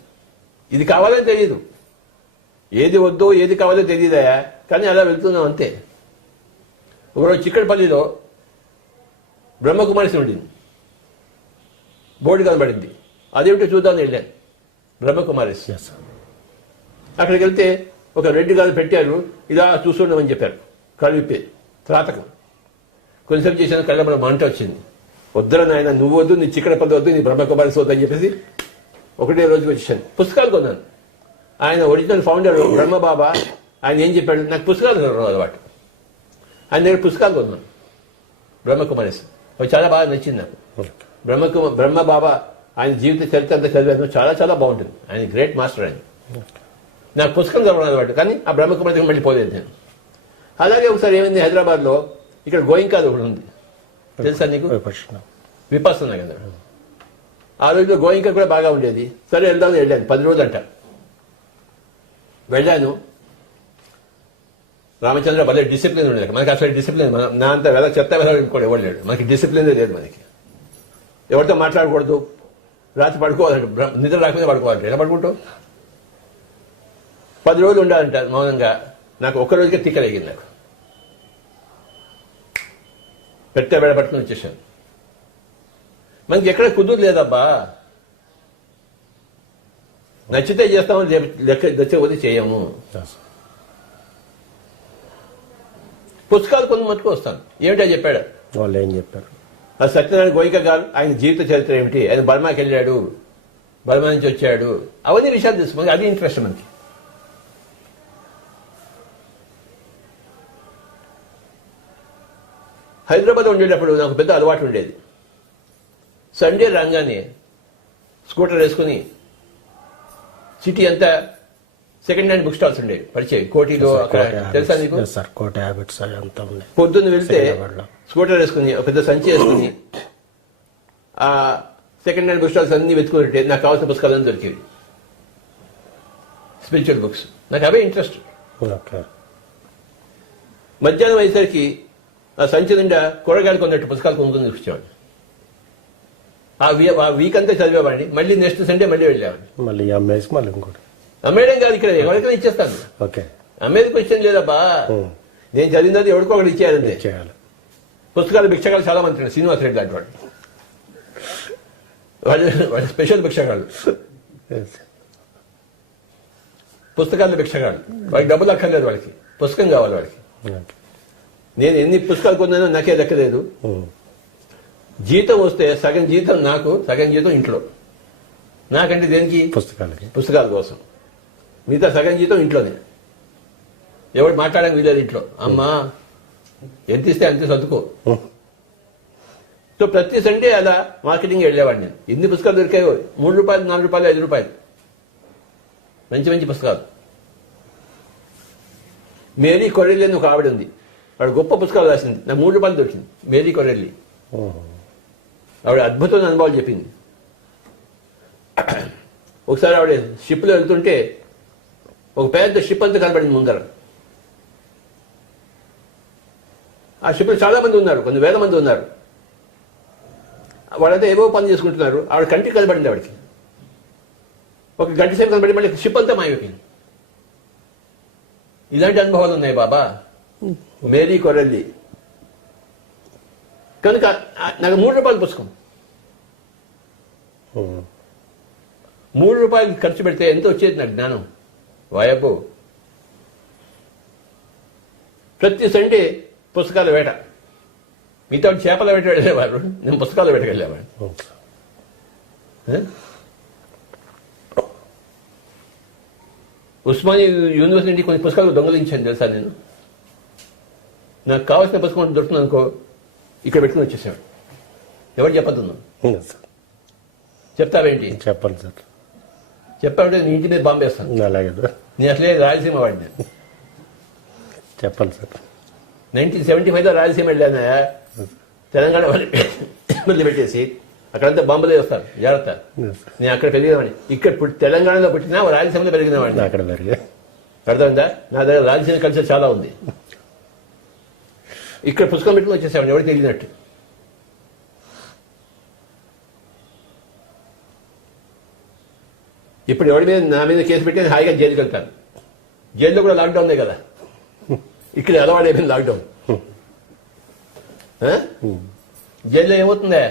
ఇది కావాలని తెలియదు, ఏది వద్దో ఏది కావాలో తెలియదా, కానీ అలా వెళ్తున్నాం అంతే. ఒకరోజు చిక్కడపల్లిలో బ్రహ్మకుమారి ఉండింది, బోర్డు కనబడింది. అదేమిటో చూద్దామని వెళ్ళాను. బ్రహ్మకుమారి. అక్కడికి వెళ్తే ఒక రెడ్డి గారు పెట్టారు, ఇలా చూస్తుండమని చెప్పారు. కళ్ళు విప్పే త్రాతకం. కొంచెం చేసిన కళ్ళ మన మంట వచ్చింది. వద్దర నాయన, నువ్వు వద్దు, నీ చిక్కడపల్లి వద్దు, నీ బ్రహ్మకుమారి వద్దు అని చెప్పేసి ఒకటే రోజుకి వచ్చేసాను. పుస్తకాలు కొన్నాను. ఆయన ఒరిజినల్ ఫౌండర్ బ్రహ్మబాబా. ఆయన ఏం చెప్పాడు, నాకు పుస్తకాలు అలవాటు. ఆయన దగ్గర పుస్తకాలు కొన్నాను. బ్రహ్మకుమారి అవి చాలా బాగా నచ్చింది నాకు. బ్రహ్మబాబా ఆయన జీవిత చరిత్ర అంతా చదివాను. చాలా చాలా బాగుంటుంది. ఆయన గ్రేట్ మాస్టర్. ఆయన నాకు పుస్తకం చదవడం అలవాటు, కానీ ఆ బ్రహ్మకుమారి దగ్గర మళ్ళీ పోలేదు నేను. అలాగే ఒకసారి ఏమైంది, హైదరాబాద్లో ఇక్కడ గోయింకాది ఒకటి ఉంది, తెలుసా నీకు? విపස්සన కదా. ఆ రోజుల్లో గోయింకా కూడా బాగా ఉండేది. సరే వెళ్దామని వెళ్ళాను. 10 రోజులు అంట వెళ్ళాను. రామచంద్ర భలే డిసిప్లిన్ ఉండేది. మనకి అసలు డిసిప్లిన్, నా అంత చెత్త కూడా ఎవరు లేడు. మనకి డిసిప్లినే లేదు. మనకి ఎవరితో మాట్లాడకూడదు, రాత్రి పడుకోవాలంట, నిద్ర రాకపోతే పడుకోవాలంట. ఎలా పడుకుంటావు? 10 రోజులు ఉండాలంట మౌనంగా. నాకు ఒక్క రోజుకే తిక్కలేగింది. నాకు పెట్టే బెడ పట్టుకుని వచ్చేసాను. మనకి ఎక్కడ కుదురు లేదబ్బా. నచ్చితే చేస్తాము, నచ్చకపోతే చేయము. Yes sir. పుస్తకాలు కొన్ని మట్టుకు వస్తాను. ఏమిటో చెప్పాడు వాళ్ళు ఏం చెప్పారు? ఆ సత్యనారాయణ గోయిక గారు ఆయన జీవిత చరిత్ర ఏమిటి, ఆయన బర్మాకి వెళ్ళాడు, బర్మా నుంచి వచ్చాడు, అవన్నీ విషయాలు తెలుసుకోండి. అది ఇంట్రెస్ట్ మనకి. హైదరాబాద్ ఉండేటప్పుడు నాకు పెద్ద అలవాటు ఉండేది. సండే రాగానే స్కూటర్ వేసుకుని సిటీ అంతా సెకండ్ హ్యాండ్ బుక్ స్టాల్స్ ఉండేవి పరిచయం. కోటిలో అక్కడ తెలుసా నీకు? సార్ కోట హ్యాబిట్స్ అంతా ఉన్నాయి. పొద్దున్న వెళ్తే స్కూటర్ వేసుకుని ఒక పెద్ద సంచి వేసుకుని ఆ సెకండ్ హ్యాండ్ బుక్ స్టాల్స్ అన్ని వెతుకుంటే నాకు కావాల్సిన పుస్తకాలన్నీ దొరికేవి. స్పిరిచువల్ బుక్స్ నాకు అవే ఇంట్రెస్ట్. ఓకే. మధ్యాహ్నం అయ్యేసరికి ఆ సంచి నిండా కూరగాయలు కొన్నట్టు పుస్తకాలు కొనుక్కొని చూపించేవాడిని. ఆ వీక్ అంతా చదివేవాడిని. మళ్ళీ నెక్స్ట్ సండే మళ్ళీ వెళ్ళేవాడిని. మళ్ళీ అమ్మేసి మళ్ళీ ఇంకోటి అమ్మేయడం కాదు, ఇక్కడ ఎవరికైనా ఇచ్చేస్తాను. ఓకే. అమ్మేది క్వశ్చన్ లేదబ్బా. నేను చదివినది ఎవరికో ఒకటి ఇచ్చేయాలంటే. చేయాలి. పుస్తకాలు భిక్షగాలు చాలా మంది ఉన్నారు. శ్రీనివాస్ రెడ్డి లాంటి వాళ్ళు స్పెషల్ భిక్షగాళ్ళు, పుస్తకాల భిక్షగాళ్ళు. వాళ్ళకి డబ్బులు అక్కర్లేదు, వాళ్ళకి పుస్తకం కావాలి వాళ్ళకి. నేను ఎన్ని పుస్తకాలు కొన్నానో నాకే లెక్కలేదు. జీతం వస్తే సగం జీతం నాకు, సగం జీతం ఇంట్లో. నాకంటే దేనికి? పుస్తకాల కోసం. మిగతా సగం జీతం ఇంట్లోనే. ఎవరు మాట్లాడడానికి వీలేదు ఇంట్లో. అమ్మా ఎంత ఇస్తే అంతే సర్దుకో. సో ప్రతి సండే అలా మార్కెటింగ్ వెళ్ళేవాడిని నేను. ఎన్ని పుస్తకాలు దొరికాయో, 3 రూపాయలు, 4 రూపాయలు, 5 రూపాయలు మంచి మంచి పుస్తకాలు. మేరీ కొరెల్లి అని ఒక ఆవిడ ఉంది, ఆవిడ గొప్ప పుస్తకాలు రాసింది. నాకు 3 రూపాయలు దొరికింది. మేరీ కొరెల్లి ఆవిడ అద్భుతమైన అనుభవాలు చెప్పింది. ఒకసారి ఆవిడ షిప్లో వెళ్తుంటే ఒక పెద్ద షిప్ అంతా కనబడింది ముందర. ఆ షిప్లో చాలా మంది ఉన్నారు, కొన్ని వేల మంది ఉన్నారు. వాళ్ళంతా ఏవో పని చేసుకుంటున్నారు. ఆవిడ కంటికి కనబడింది. ఆవిడకి ఒక గంట సేపు కనబడి మళ్ళీ షిప్ అంతా మాయమైపోయింది. ఇలాంటి అనుభవాలు ఉన్నాయి బాబా. మేరీ కొరెల్లి. కనుక నాకు 3 రూపాయలు పుస్తకం. 3 రూపాయలు ఖర్చు పెడితే ఎంత వచ్చేది నాకు జ్ఞానం. వాయబ్బో. ప్రతి సండే పుస్తకాల వేట. మిగతా చేపల వేట వెళ్ళేవారు, నేను పుస్తకాల వేటకి వెళ్ళేవాడు. ఉస్మానియా యూనివర్సిటీ కొన్ని పుస్తకాలు దొంగలించాను తెలుసా నేను. నాకు కావాల్సిన పుస్తకం దొరుకుతుంది అనుకో, ఇక్కడ పెట్టుకుని వచ్చేసాడు. ఎవరు చెప్పద్దు. చెప్తావేంటి? చెప్పండి సార్. చెప్పాలంటే నీ ఇంటి మీద బాంబేస్తాను. అలాగే నేను అసలే రాయలసీమ వాడిని. చెప్పండి సార్. 1975లో రాయలసీమ వెళ్ళాను. తెలంగాణ వాళ్ళు పెట్టేసి అక్కడంతా బాంబులే వస్తారు, జాగ్రత్త. నేను అక్కడ పెరిగినవాడిని. ఇక్కడ తెలంగాణలో పుట్టినా రాయలసీమలో పెరిగినవాడిని. అక్కడ పెరిగా. అర్థమైందా? నా దగ్గర రాయలసీమ కల్చర్ చాలా ఉంది. ఇక్కడ పుస్తకం పెట్టుకుని వచ్చేసామండి, ఎవరికి తెలియనట్టు. ఇప్పుడు ఎవరి మీద నా మీద కేసు పెట్టి హాయిగా జైలుకి వెళ్తాను. జైల్లో కూడా లాక్డౌన్ కదా. ఇక్కడ అలవాడైపోయింది లాక్డౌన్. జైల్లో ఏమవుతుందే?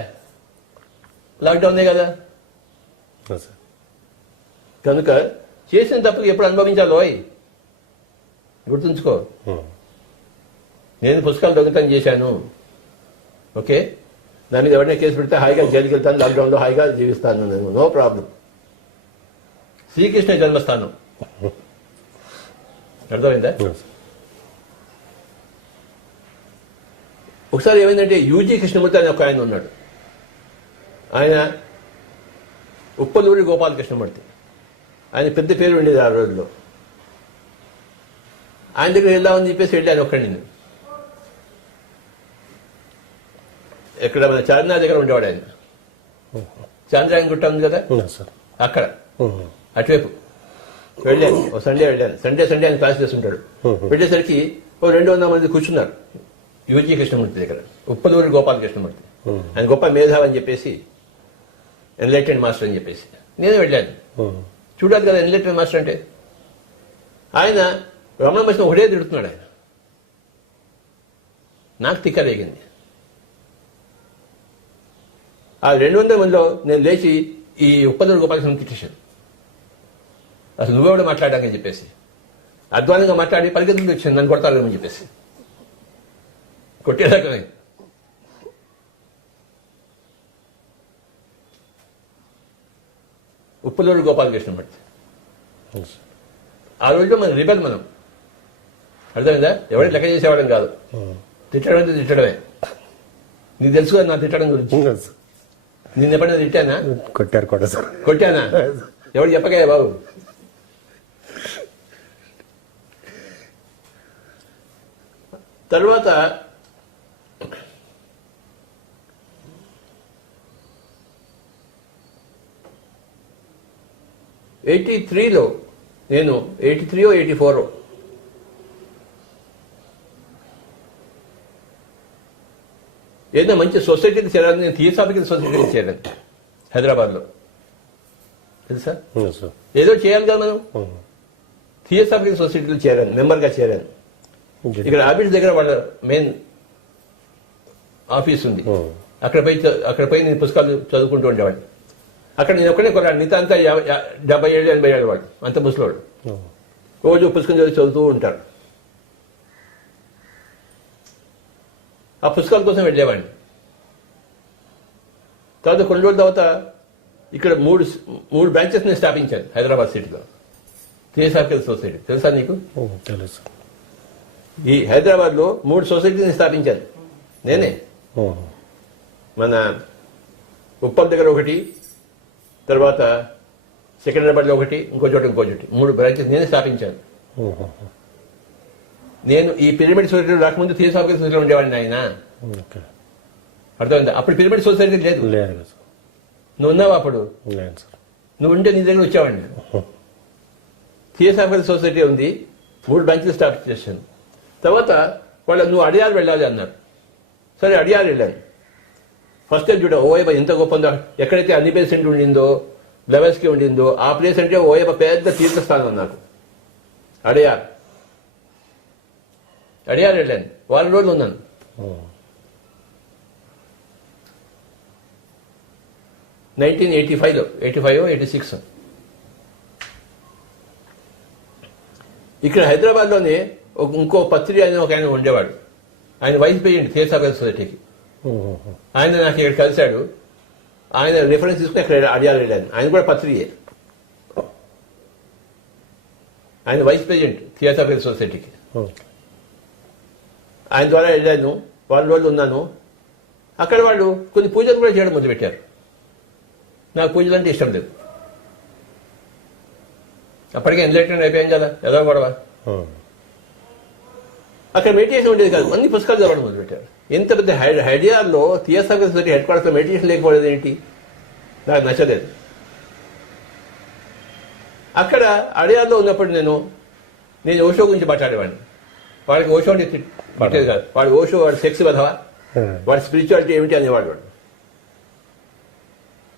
లాక్డౌనే కదా. కనుక చేసిన తప్పులు ఎప్పుడు అనుభవించాలో గుర్తుంచుకో. నేను పుస్తకాలు దొంగతనం చేశాను, ఓకే, దాని మీద ఎవరైనా కేసు పెడితే హాయిగా జైలుకి వెళ్తాను, లాక్డౌన్లో హాయిగా జీవిస్తాను నేను, నో ప్రాబ్లం. శ్రీకృష్ణ జన్మస్థానం. అర్థమైందా? ఒకసారి ఏమైందంటే యూజీ కృష్ణమూర్తి అని ఒక ఆయన ఉన్నాడు. ఆయన ఉప్పలూరి గోపాలకృష్ణమూర్తి. ఆయన పెద్ద పేరు ఉండేది ఆ రోజుల్లో. ఆయన దగ్గర వెళ్దామని చెప్పేసి వెళ్ళాను ఒక్కడి నేను. ఎక్కడ మన చార్మినార్ దగ్గర ఉండేవాడు ఆయన. చాంద్రాయణ గుట్ట ఉంది కదా, అక్కడ అటువైపు వెళ్ళాను. ఓ సండే వెళ్ళాను. సండే ఆయన క్లాస్ చేస్తుంటాడు. వెళ్ళేసరికి ఓ 200 మంది కూర్చున్నారు యూజీ కృష్ణమూర్తి దగ్గర, ఉప్పలూరి గోపాలకృష్ణమూర్తి. ఆయన గొప్ప మేధావి అని చెప్పేసి, ఎన్లైటెడ్ మాస్టర్ అని చెప్పేసి నేను వెళ్ళాను. చూడాలి కదా ఎన్లైటెడ్ మాస్టర్ అంటే. ఆయన రమణ మహర్షిని ఒకటే తిడుతున్నాడు. ఆయన నాకు తిక్కరేగింది. ఆ 200 మందిలో నేను లేచి ఈ ఉప్పలూరి గోపాలకృష్ణ తిట్టేశాను. అసలు నువ్వెవడు మాట్లాడాకని చెప్పేసి అధ్వానంగా మాట్లాడి పరిగెత్తుకు వచ్చింది నన్ను కొడతారని చెప్పేసి కొట్టేదాకా ఉప్పులూరు గోపాలకృష్ణ పడితే ఆ రోజులో మనం రిబెల్ మనం అర్థమైందా ఎవరికి లెక్క చేసేవాళ్ళం కాదు తిట్టడం అంటే తిట్టడమే నీకు తెలుసు కదా నా తిట్టడం గురించి నిన్న ఎప్పుడైనా తిట్టానా కొట్టారు కూడా సార్. కొట్టానా ఎవరు చెప్పగా బాబు తర్వాత '83లో నేను 83 ఏదో మంచి సొసైటీకి చేరాలని నేను థియోసాఫికల్ సొసైటీకి చేరాను హైదరాబాద్లో తెలుసా ఏదో చేయాలి కదా మనం థియోసాఫికల్ సొసైటీలో చేరాను మెంబర్గా చేరాను ఇక్కడ ఆఫీస్ దగ్గర వాళ్ళ మెయిన్ ఆఫీస్ ఉంది అక్కడ పోయి నేను పుస్తకాలు చదువుకుంటూ ఉండేవాడిని అక్కడ నేను ఒక్కడే కొన్నాను మిగతా అంతా 70 ఏళ్ళు 80 ఏళ్ళు వాడు అంత ముసలివాడు రోజు పుస్తకం చదువుతూ ఉంటారు ఆ పుస్తకాల కోసం వెళ్ళేవాడిని తర్వాత కొన్ని రోజుల తర్వాత ఇక్కడ మూడు బ్రాంచెస్ నేను స్థాపించాను హైదరాబాద్ సిటీలో థియోసాఫికల్ సొసైటీ తెలుసా నీకు తెలుసు ఈ హైదరాబాద్లో 3 సొసైటీని స్థాపించాను నేనే మన ఉప్పల్ దగ్గర ఒకటి తర్వాత సికింద్రాబాద్లో ఒకటి ఇంకో చోట 3 బ్రాంచెస్ నేనే స్థాపించాను నేను ఈ పిరమిడ్ సొసైటీ రాకముందు థియోసాఫికల్ సొసైటీలో ఉండేవాడిని ఆయన అర్థమైందా అప్పుడు పిరమిడ్ సొసైటీ లేదు నువ్వు ఉన్నావా అప్పుడు నువ్వు ఉంటే నీ దగ్గర వచ్చావాడిని థియోసాఫికల్ సొసైటీ ఉంది 3 బ్రాంచెస్ స్టార్ట్ చేశాను తర్వాత వాళ్ళు నువ్వు అడియారు వెళ్ళాలి అన్నారు సరే అడియారు వెళ్ళాను ఫస్ట్ టైం చూడ ఓయబ ఎంత గొప్ప ఉందో ఎక్కడైతే అన్ని పేసెంట్ ఉండిందో లెవెల్స్కి ఉండిందో ఆ ప్లేస్ అంటే ఓయబ పెద్ద తీర్థస్థానం నాకు అడియార్ వెళ్ళాను 4 రోజులు ఉన్నాను నైన్టీన్ 86 ఇక్కడ హైదరాబాద్లోనే ఇంకో పత్రి అని ఒక ఆయన ఉండేవాడు ఆయన వైస్ ప్రెసిడెంట్ థియోసాఫికల్ సొసైటీకి ఆయన నాకు ఇక్కడ కలిశాడు ఆయన రిఫరెన్స్ తీసుకుని అక్కడ అడియాలి వెళ్ళాను ఆయన కూడా పత్రియే ఆయన వైస్ ప్రెసిడెంట్ థియోసాఫికల్ సొసైటీకి ఆయన ద్వారా వెళ్ళాను 4 రోజులు ఉన్నాను అక్కడ వాళ్ళు కొన్ని పూజలు కూడా చేయడం మొదలుపెట్టారు నాకు పూజలు అంటే ఇష్టం లేదు అప్పటికే ఎన్లైట్మెంట్ అయిపోయాం కదా ఎలా గొడవ అక్కడ మెడిటేషన్ ఉండేది కాదు అన్ని పుస్తకాలు చదవడం మొదలుపెట్టారు ఎంత పెద్ద హైడియాలో థియోసాఫికల్ సొసైటీ హెడ్ క్వార్టర్స్లో మెడిటేషన్ లేకపోలేదు ఏంటి నాకు నచ్చలేదు అక్కడ అడియార్లో ఉన్నప్పుడు నేను ఓషో గురించి మాట్లాడేవాడిని వాడికి ఓషో అంటే తిట్టేది కాదు వాడు ఓషో వాడు సెక్స్ వధవా వాడి స్పిరిచువాలిటీ ఏమిటి అనేవాడు వాడు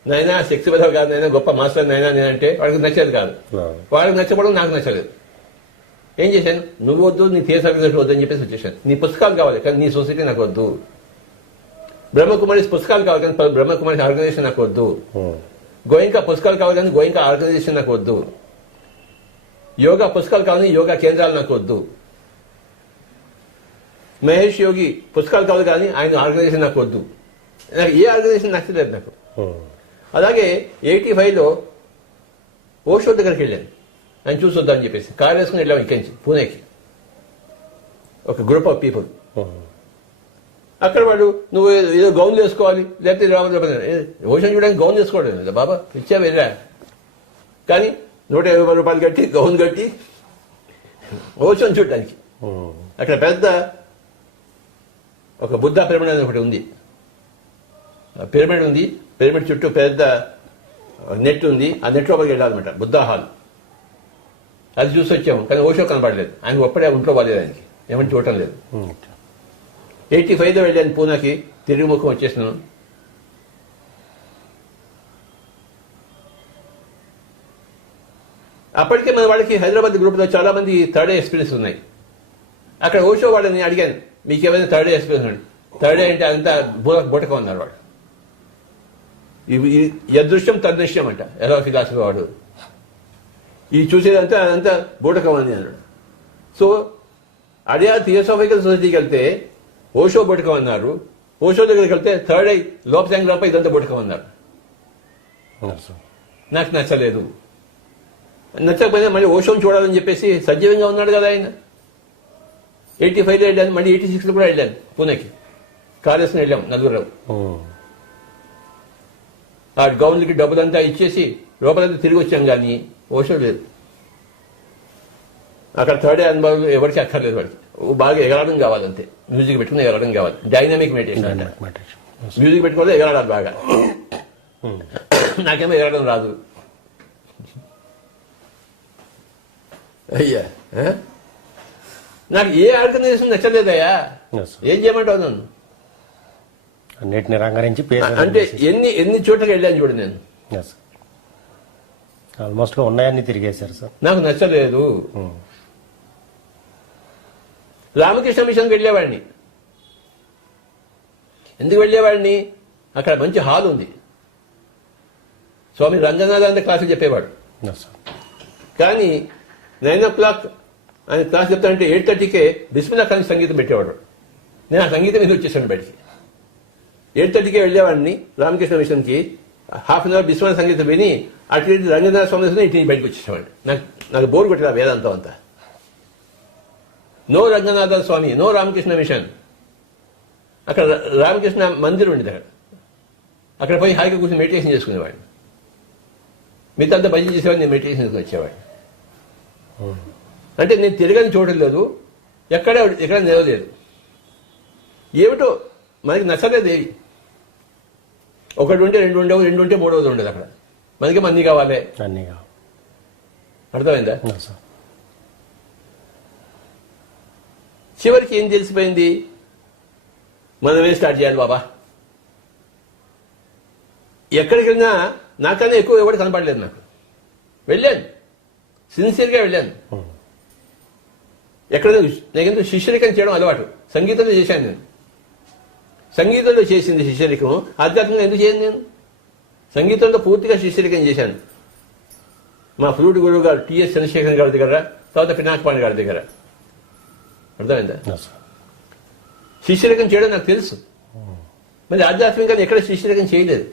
నైనా సెక్స్ వధవ కాదు నైనా గొప్ప మాస్టర్ నైనా నేనంటే వాడికి నచ్చేది కాదు వాడికి నచ్చబడడం నాకు నచ్చలేదు ఏం చేశాను నువ్వు వద్దు నీ థియోసాఫికల్ సొసైటీ వద్దని చెప్పేసి వచ్చేసాను నీ పుస్తకాలు కావాలి కానీ నీ సొసైటీ నాకు వద్దు బ్రహ్మకుమారి పుస్తకాలు కావాలి కానీ బ్రహ్మకుమారి ఆర్గనైజేషన్ నాకు వద్దు గోయింకా పుస్తకాలు కావాలి కానీ గోయింకా ఆర్గనైజేషన్ నాకు వద్దు యోగా పుస్తకాలు కావాలి యోగా కేంద్రాలు నాకు వద్దు మహేష్ యోగి పుస్తకాలు కావాలి కానీ ఆయన ఆర్గనైజేషన్ నాకు వద్దు నాకు ఏ ఆర్గనైజేషన్ నచ్చలేదు నాకు అలాగే 85లో ఓషో దగ్గరికి వెళ్ళాను ఆయన చూసొద్దామని చెప్పేసి కారు వేసుకుని వెళ్ళాం ఇక్కడి నుంచి పూణేకి ఒక గ్రూప్ ఆఫ్ పీపుల్ అక్కడ వాడు నువ్వు ఏదో గౌన్ వేసుకోవాలి లేకపోతే ఓషన్ చూడడానికి గౌన్ వేసుకోవడం లేదా బాబా ఇచ్చా వెళ్ళా కానీ 150 రూపాయలు కట్టి గౌన్ కట్టి ఓషన్ చూడడానికి అక్కడ పెద్ద ఒక బుద్ధ పిరమిడ్ అని ఒకటి ఉంది పిరమిడ్ ఉంది పిరమిడ్ చుట్టూ పెద్ద నెట్ ఉంది ఆ నెట్ లోపలికి వెళ్ళాలన్నమాట బుద్ధ హాల్ అది చూసి వచ్చాము కానీ ఓషో కనపడలేదు ఆయన ఒప్పుడే ఒంట్లో బాలేదు ఆయనకి ఏమని చూడటం లేదు 85లో వెళ్ళాను పూనాకి తిరిగి ముఖం వచ్చేసినాను అప్పటికే మన వాళ్ళకి హైదరాబాద్ గ్రూప్లో చాలా మంది థర్డ్ డే ఎక్స్పీరియన్స్ ఉన్నాయి అక్కడ ఓషో వాళ్ళని అడిగాను మీకు ఏమైనా థర్డ్ డే ఎక్స్పీరియన్స్ అండి థర్డ్ డే అంటే అంతా బూటకం ఉన్నారు వాడు యదృశ్యం తదృశ్యం అంట ఎలా ఫిలాసఫీ వాడు ఈ చూసేదంతా అదంతా బూటకం అని అన్నాడు. సో అదే థియోసాఫికల్ సొసైటీకి వెళ్తే ఓషో బూటకం అన్నారు. ఓషో దగ్గరికి వెళ్తే థర్డ్ ఐ లోపసాంగ్ లోప ఇదంతా బూటకం అన్నారు. నాకు నచ్చలేదు. నచ్చకపోయినా మళ్ళీ ఓషోని చూడాలని చెప్పేసి సజీవంగా ఉన్నాడు కదా ఆయన. 85లో వెళ్ళాను, మళ్ళీ 86లో కూడా వెళ్ళాను పూణేకి. కాలేజ్ని వెళ్ళాం నలుగురు. ఆ గౌన్లకి డబ్బులంతా ఇచ్చేసి లోపలంతా తిరిగి వచ్చాం, కానీ ఓషో లేదు అక్కడ. థర్డ్ డే అనుభవం ఎవరికి అక్కర్లేదు. వాడికి బాగా ఎగరడం కావాలంతే, మ్యూజిక్ పెట్టుకుని ఎగరడం కావాలి. డైనమిక్ మెడిటేషన్ అంటే మ్యూజిక్ పెట్టుకోవాలి, ఎగరాడాలి బాగా. నాకేమో ఎగరడం రాదు. అయ్యా నాకు ఏ ఆర్గనైజేషన్ నచ్చలేదయ్యా. ఏం చేయమంటావు నన్ను? అన్నిటిని రంగరించి అంటే ఎన్ని చోట్లకి వెళ్ళాను చూడు నేను. ఆల్మోస్ట్ గా ఉన్నాయన్ని తిరిగేశారు సార్. నాకు నచ్చలేదు. రామకృష్ణ మిషన్కి వెళ్ళేవాడిని. ఎందుకు వెళ్ళేవాడిని? అక్కడ మంచి హాల్ ఉంది. స్వామి రంగనాథానంద క్లాసులు చెప్పేవాడు. కానీ 9 o'clock ఆయన క్లాస్ చెప్తానంటే 8:30కే బిస్మిల్లా ఖాన్ సంగీతం పెట్టేవాడు. నేను ఆ సంగీతం మీద వచ్చేసాను బయటికి. 8:30కే వెళ్ళేవాడిని రామకృష్ణ మిషన్కి. హాఫ్ అన్ అవర్ బిస్మిల్లా సంగీతం విని అటు రంగనాథ స్వామి ఇంటి బయటకు వచ్చేసేవాడిని. నాకు బోర్ కొట్టేది వేదాంతం అంతా. No Ranganatha Swamy, no Ramakrishna machine. అక్కడ రామకృష్ణ మందిరం ఉండేది. అక్కడ పోయి హాయిగా కూర్చొని మెడిటేషన్ చేసుకునేవాడిని. మిగతా అంతా భజన చేసేవాడిని, నేను మెడిటేషన్కి వచ్చేవాడిని. అంటే నేను తిరగని చూడలేదు, ఎక్కడ నిలవలేదు. ఏమిటో మనకి నచ్చలేదు ఏవి. ఒకటి ఉంటే రెండు ఉండేవి, రెండు ఉంటే మూడవది ఉండేది. అక్కడ మనకేమో అన్ని కావాలి. అర్థమైందా? చివరికి ఏం తెలిసిపోయింది? మనమే స్టార్ట్ చేయాలి బాబా. ఎక్కడికి వెళ్ళినా నాకన్నా ఎక్కువ ఎవరు కనపడలేదు నాకు. వెళ్ళాను, సిన్సియర్గా వెళ్ళాను. ఎక్కడ నాకెందుకు శిష్యరికం చేయడం అలవాటు. సంగీతంలో చేశాను నేను. సంగీతంలో చేసింది శిష్యరికం. ఆధ్యాత్మికంగా ఎందుకు చేయను నేను? సంగీతంలో పూర్తిగా శిష్యరికం చేశాను. మా ఫ్లూట్ గురువు గారు టిఎస్ చంద్రశేఖర్ గారి దగ్గర, తర్వాత పినాకపాణి గారి దగ్గర. అర్థమైందా? శిష్యరికం చేయడం నాకు తెలుసు. మరి ఆధ్యాత్మికంగా ఎక్కడ శిష్యరికం చేయలేదు.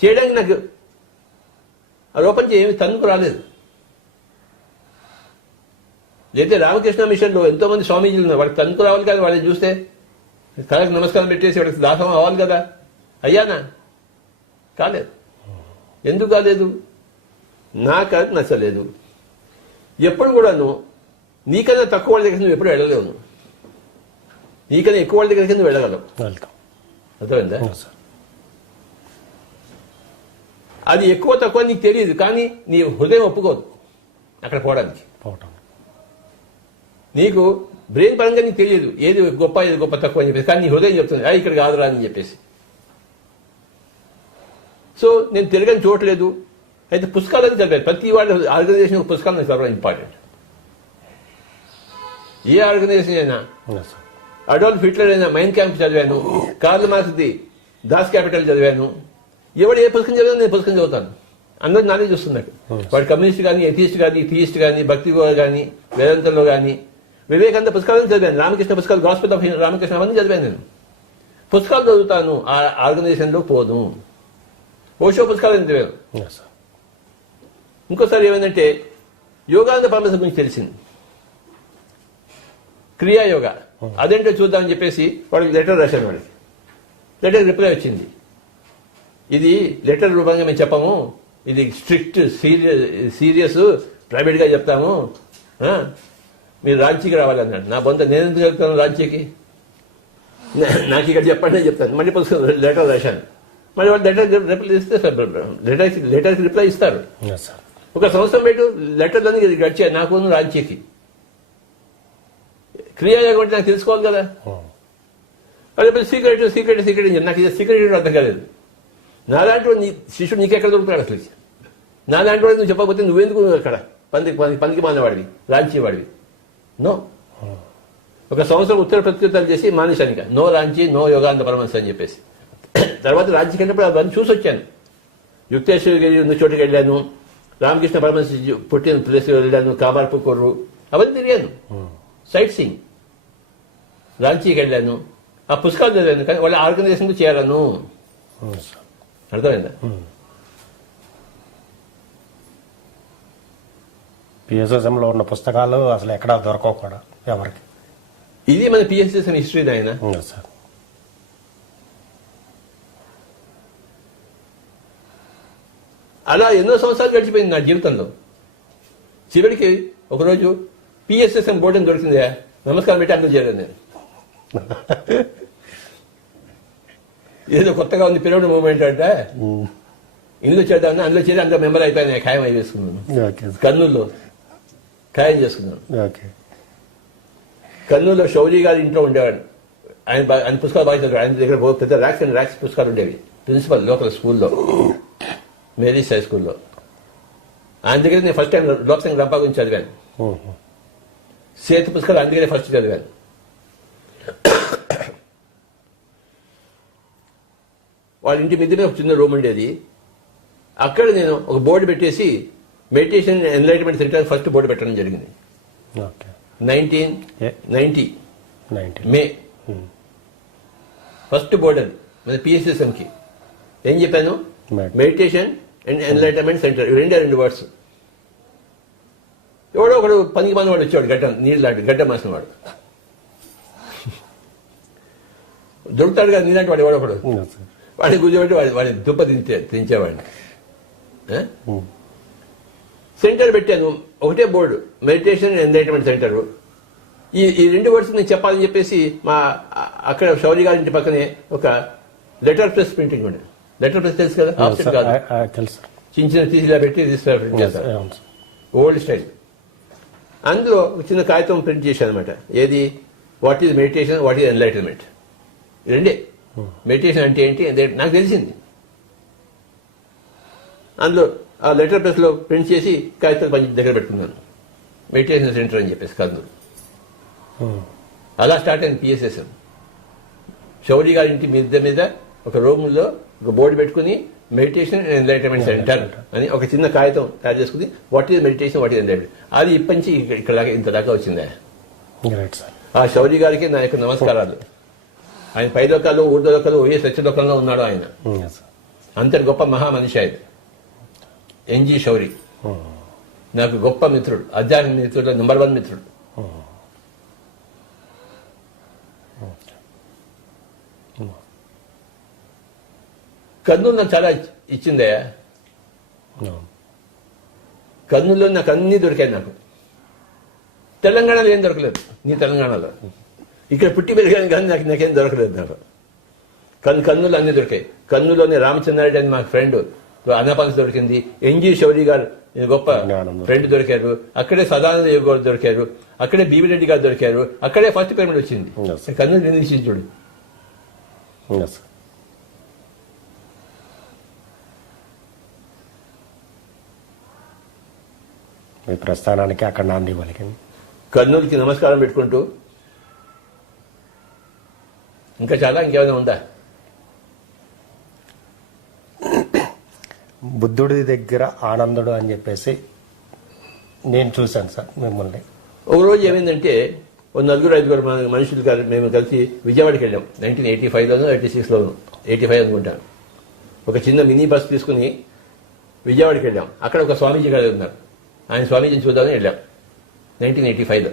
చేయడానికి నాకు ఆ రూపం ఏమి తన్నుకు రాలేదు. అయితే రామకృష్ణ మిషన్లో ఎంతో మంది స్వామీజీలు ఉన్నారు. వాళ్ళకి తన్నుకు రావాలి కదా. వాళ్ళని చూస్తే కళకు నమస్కారం పెట్టేసి వాడికి దాసం అవ్వాలి కదా. అయ్యానా? కాలేదు. ఎందుకు కాలేదు? నాకు అది నచ్చలేదు. ఎప్పుడు కూడాను నీకన్నా తక్కువ వాళ్ళ దగ్గర నువ్వు ఎప్పుడు వెళ్ళలేవు. నీకన్నా ఎక్కువ వాళ్ళ దగ్గరికి నువ్వు వెళ్ళగలవు. అర్థమైందా? అది ఎక్కువ తక్కువ నీకు తెలియదు, కానీ నీ హృదయం ఒప్పుకోదు అక్కడ పోవడానికి. నీకు బ్రెయిన్ పరంగా నీకు తెలియదు ఏది గొప్ప ఏది గొప్ప తక్కువ అని చెప్పేసి, కానీ నీ హృదయం చెప్తుంది ఇక్కడ కాదురా అని చెప్పేసి. సో నేను తిరగని చూడలేదు. అయితే పుస్తకాలను చదివాను. ప్రతి వాళ్ళ ఆర్గనైజేషన్ పుస్తకాలు నాకు చాలా ఇంపార్టెంట్. ఏ ఆర్గనైజేషన్ అయినా. అడాల్ఫ్ హిట్లర్ అయినా మైండ్ క్యాంప్ చదివాను. కార్ల్ మార్క్స్ది దాస్ క్యాపిటల్ చదివాను. ఎవడు ఏ పుస్తకం చదివాను నేను పుస్తకం చదువుతాను. అందరూ నాలెడ్జ్ వస్తున్నాడు. వాడు కమ్యూనిస్ట్ కానీ, ఎథియిస్ట్ కానీ, థియిస్ట్ కానీ, భక్తి కానీ, వేదాంతంలో కానీ, వివేకానంద పుస్తకాలను చదివాను. రామకృష్ణ పుస్తకాలు, గాస్పెల్ ఆఫ్ రామకృష్ణ అవన్నీ చదివాను నేను. పుస్తకాలు చదువుతాను, ఆ ఆర్గనైజేషన్లో పోను. ఓషో పుస్తకాలు చదివాను. ఇంకోసారి ఏమైందంటే యోగానంద పరమహంస గురించి తెలిసింది. క్రియాయోగ అదేంటో చూద్దామని చెప్పేసి వాడికి లెటర్ రాశాను. వాడికి లెటర్ రిప్లై వచ్చింది. ఇది లెటర్ రూపంగా మేము చెప్పము, ఇది స్ట్రిక్ట్ సీరియస్ ప్రైవేట్గా చెప్తాము, మీరు రాంచీకి రావాలన్నాడు. నా బొంత నేను ఎందుకు చెప్తాను రాంచీకి? నాకు ఇక్కడ చెప్పండి అని చెప్తాను. మళ్ళీ పుస్తకం లెటర్ రాశాను. మళ్ళీ వాళ్ళు రిప్లై ఇస్తే లెటర్కి రిప్లై ఇస్తారు. ఒక సంవత్సరం పెట్టు లెటర్లని గడిచాయి నాకు రాంచీకి. క్రియాయోగం అంటే నాకు తెలుసుకోవాలి కదా. వాళ్ళు సీక్రెట్ సీక్రెట్ సీక్రెట్ అని నాకు ఇది సీక్రెట్ అర్థం కాలేదు. నాలాంటి వాడు శిష్యుడు నీకెక్కడ దొరుకుతాడు అసలు? నాలాంటి వాడు నువ్వు చెప్పకపోతే నువ్వెందుకు అక్కడ పనికి మానేవాడివి, రాంచీ వాడివి? నో. ఒక సంవత్సరం ఉత్తర ప్రత్యుత్తరాలు చేసి మానేశానిక. నో రాంచీ, నో యోగానంద పరమహంస అని చెప్పేసి. తర్వాత రాంచీకి వెళ్ళినప్పుడు అవన్నీ చూసి వచ్చాను. యుక్తేశ్వరగిరి ఉన్న చోటుకి వెళ్ళాను, రామకృష్ణ పరమహంస పుట్టిన ప్లేస్ వెళ్ళాను, కామార్పుకూరు అవన్నీ తిరిగాను. Sight seeing. రాంచీకి వెళ్ళాను, ఆ పుస్తకాలు చదివాను, కానీ వాళ్ళ ఆర్గనైజేషన్ చేరాను. అర్థమైందా? పిఎస్ఎస్ఎంలో ఉన్న పుస్తకాలు అసలు ఎక్కడా దొరకవు కూడా ఎవరికి. ఇది మన పిఎస్ఎస్ఎం హిస్టరీ ఆయన. సార్ అలా ఎన్నో సంవత్సరాలు గడిచిపోయింది నా జీవితంలో. చివరికి ఒకరోజు పిఎస్ఎస్ఎం బోర్డు దొరికిందా, నమస్కారం పెట్టి అందులో చేరాను నేను. ఏదో కొత్తగా ఉంది పిరమిడ్ మూవ్మెంట్ అంటే ఇందులో చేద్దామని అందులో చేరి అందులో మెంబర్ అయిపోయాను. ఖాయం అయి వేసుకున్నాను. కర్నూలులో ఖాయం చేసుకున్నాను. కర్నూలులో షౌరీ గారి ఇంట్లో ఉండేవాడు. ఆయన పుస్తకాలు బాగా చదివాడు. ఆయన దగ్గర పెద్ద ర్యాక్స్ అండ్ ర్యాక్స్ పుస్తకాలు ఉండేవి. ప్రిన్సిపల్ లోకల్ స్కూల్లో, మేరీస్ హై స్కూల్లో. ఆయన దగ్గర నేను ఫస్ట్ టైం లోక్సింగ్ రంపా గురించి చదివాను. సేతు పుస్తకాలు ఆయన దగ్గరే ఫస్ట్ చదివాను. వాళ్ళ ఇంటి మీద ఒక చిన్న రూమ్ ఉండేది. అక్కడ నేను ఒక బోర్డు పెట్టేసి meditation enlightenment centre first board పెట్టడం జరిగింది. 1990 మే ఫస్ట్ బోర్డు అది మన పిఎస్ఎస్ఎంకి. ఏం చెప్పాను? Meditation and enlightenment centre. రెండు వర్డ్స్. ఎవడో ఒకడు పనికి వాడు వచ్చాడు, గడ్డ నీళ్ళు లాంటి గడ్డ మాసిన వాడు దొరుకుతాడు కదా నీలాంటి వాడు. ఎవడో ఒకడు వాడిని కూర్చోబెట్టి వాడి దుప్ప తించేవాడిని. సెంటర్ పెట్టాను, ఒకటే board, meditation and enlightenment centre. ఈ రెండు వర్డ్స్ నేను చెప్పాలని చెప్పేసి మా అక్కడ శౌరి గారి ఇంటి పక్కనే ఒక లెటర్ ప్రెస్ ప్రింటింగ్ ఉండేది. లెటర్ ప్రెస్ తెలుసు కదా, ఆప్షన్ కాదు, చిన్న చిన్న తీసిలా పెట్టి ప్రింట్ చేస్తారు, ఓల్డ్ స్టైల్. అందులో ఒక చిన్న కాగితం ప్రింట్ చేశాను అనమాట. ఏది? What is meditation, what is enlightenment. రెండే. మెడిటేషన్ అంటే ఏంటి నాకు తెలిసింది. అందులో ఆ లెటర్ ప్రెస్ లో ప్రింట్ చేసి కాగితాలు పంచి దగ్గర పెట్టుకున్నాను. మెడిటేషన్ సెంటర్ అని చెప్పేసి కర్నూలు. అలా స్టార్ట్ అయింది పిఎస్ఎస్ఎం. శౌరి గారి ఇంటి మీద ఒక రూమ్లో ఒక బోర్డు పెట్టుకుని మెడిటేషన్ అండ్ ఎన్లైటన్మెంట్ సెంటర్ అని ఒక చిన్న కాగితం తయారు చేసుకుని what is meditation, what is enlightenment. అది ఇప్పటి ఇక్కడ ఇంతదాకా వచ్చిందా. ఆ శౌరి గారికి నా యొక్క నమస్కారాలు. ఆయన పైలోకాలు, ఊర్ధ్వలోకాలు, ఒకే సత్యలోకంలో ఉన్నాడు ఆయన. అంతటి గొప్ప మహామనిషి ఆయన ఎన్జి శౌరి. నాకు గొప్ప మిత్రుడు, ఆధ్యాత్మిక మిత్రుడు, నెంబర్ 1 మిత్రుడు. కర్నూలు నాకు చాలా ఇచ్చిందయ్యా. కర్నూలులో నాకు అన్నీ దొరికాయి. నాకు తెలంగాణలో ఏం దొరకలేదు. నీ తెలంగాణలో ఇక్కడ పుట్టి పెరిగాను కానీ నాకేం దొరకలేదు. నాకు కర్నూలు అన్నీ దొరికాయి. కర్నూలులోనే రామచంద్రారెడ్డి అని మా ఫ్రెండ్ అన్నపాన్స్ దొరికింది. ఎన్జి శౌరి గారు గొప్ప ఫ్రెండ్ దొరికారు. అక్కడే సదానంద యోగి గారు దొరికారు. అక్కడే బీవిరెడ్డి గారు దొరికారు. అక్కడే ఫస్ట్ పిరమిడ్ వచ్చింది. కర్నూలు నిర్ణయించుడు. మీ ప్రస్థానానికి అక్కడ నాంది పలికింది. కర్నూలుకి నమస్కారం పెట్టుకుంటూ ఇంకా చాలా ఇంకేమైనా ఉందా? బుద్ధుడి దగ్గర ఆనందుడు అని చెప్పేసి నేను చూశాను సార్ మిమ్మల్ని. ఒక రోజు ఏమైందంటే ఓ 4-5 మనుషులు మేము కలిసి విజయవాడకి వెళ్ళాం. 1985లోనో 86లోనో, 85 అనుకుంటాను. ఒక చిన్న మినీ బస్ తీసుకుని విజయవాడకి వెళ్ళాం. అక్కడ ఒక స్వామీజీ గారు ఉన్నారు. ఆయన స్వామీజీని చూద్దామని వెళ్ళాం 1985లో.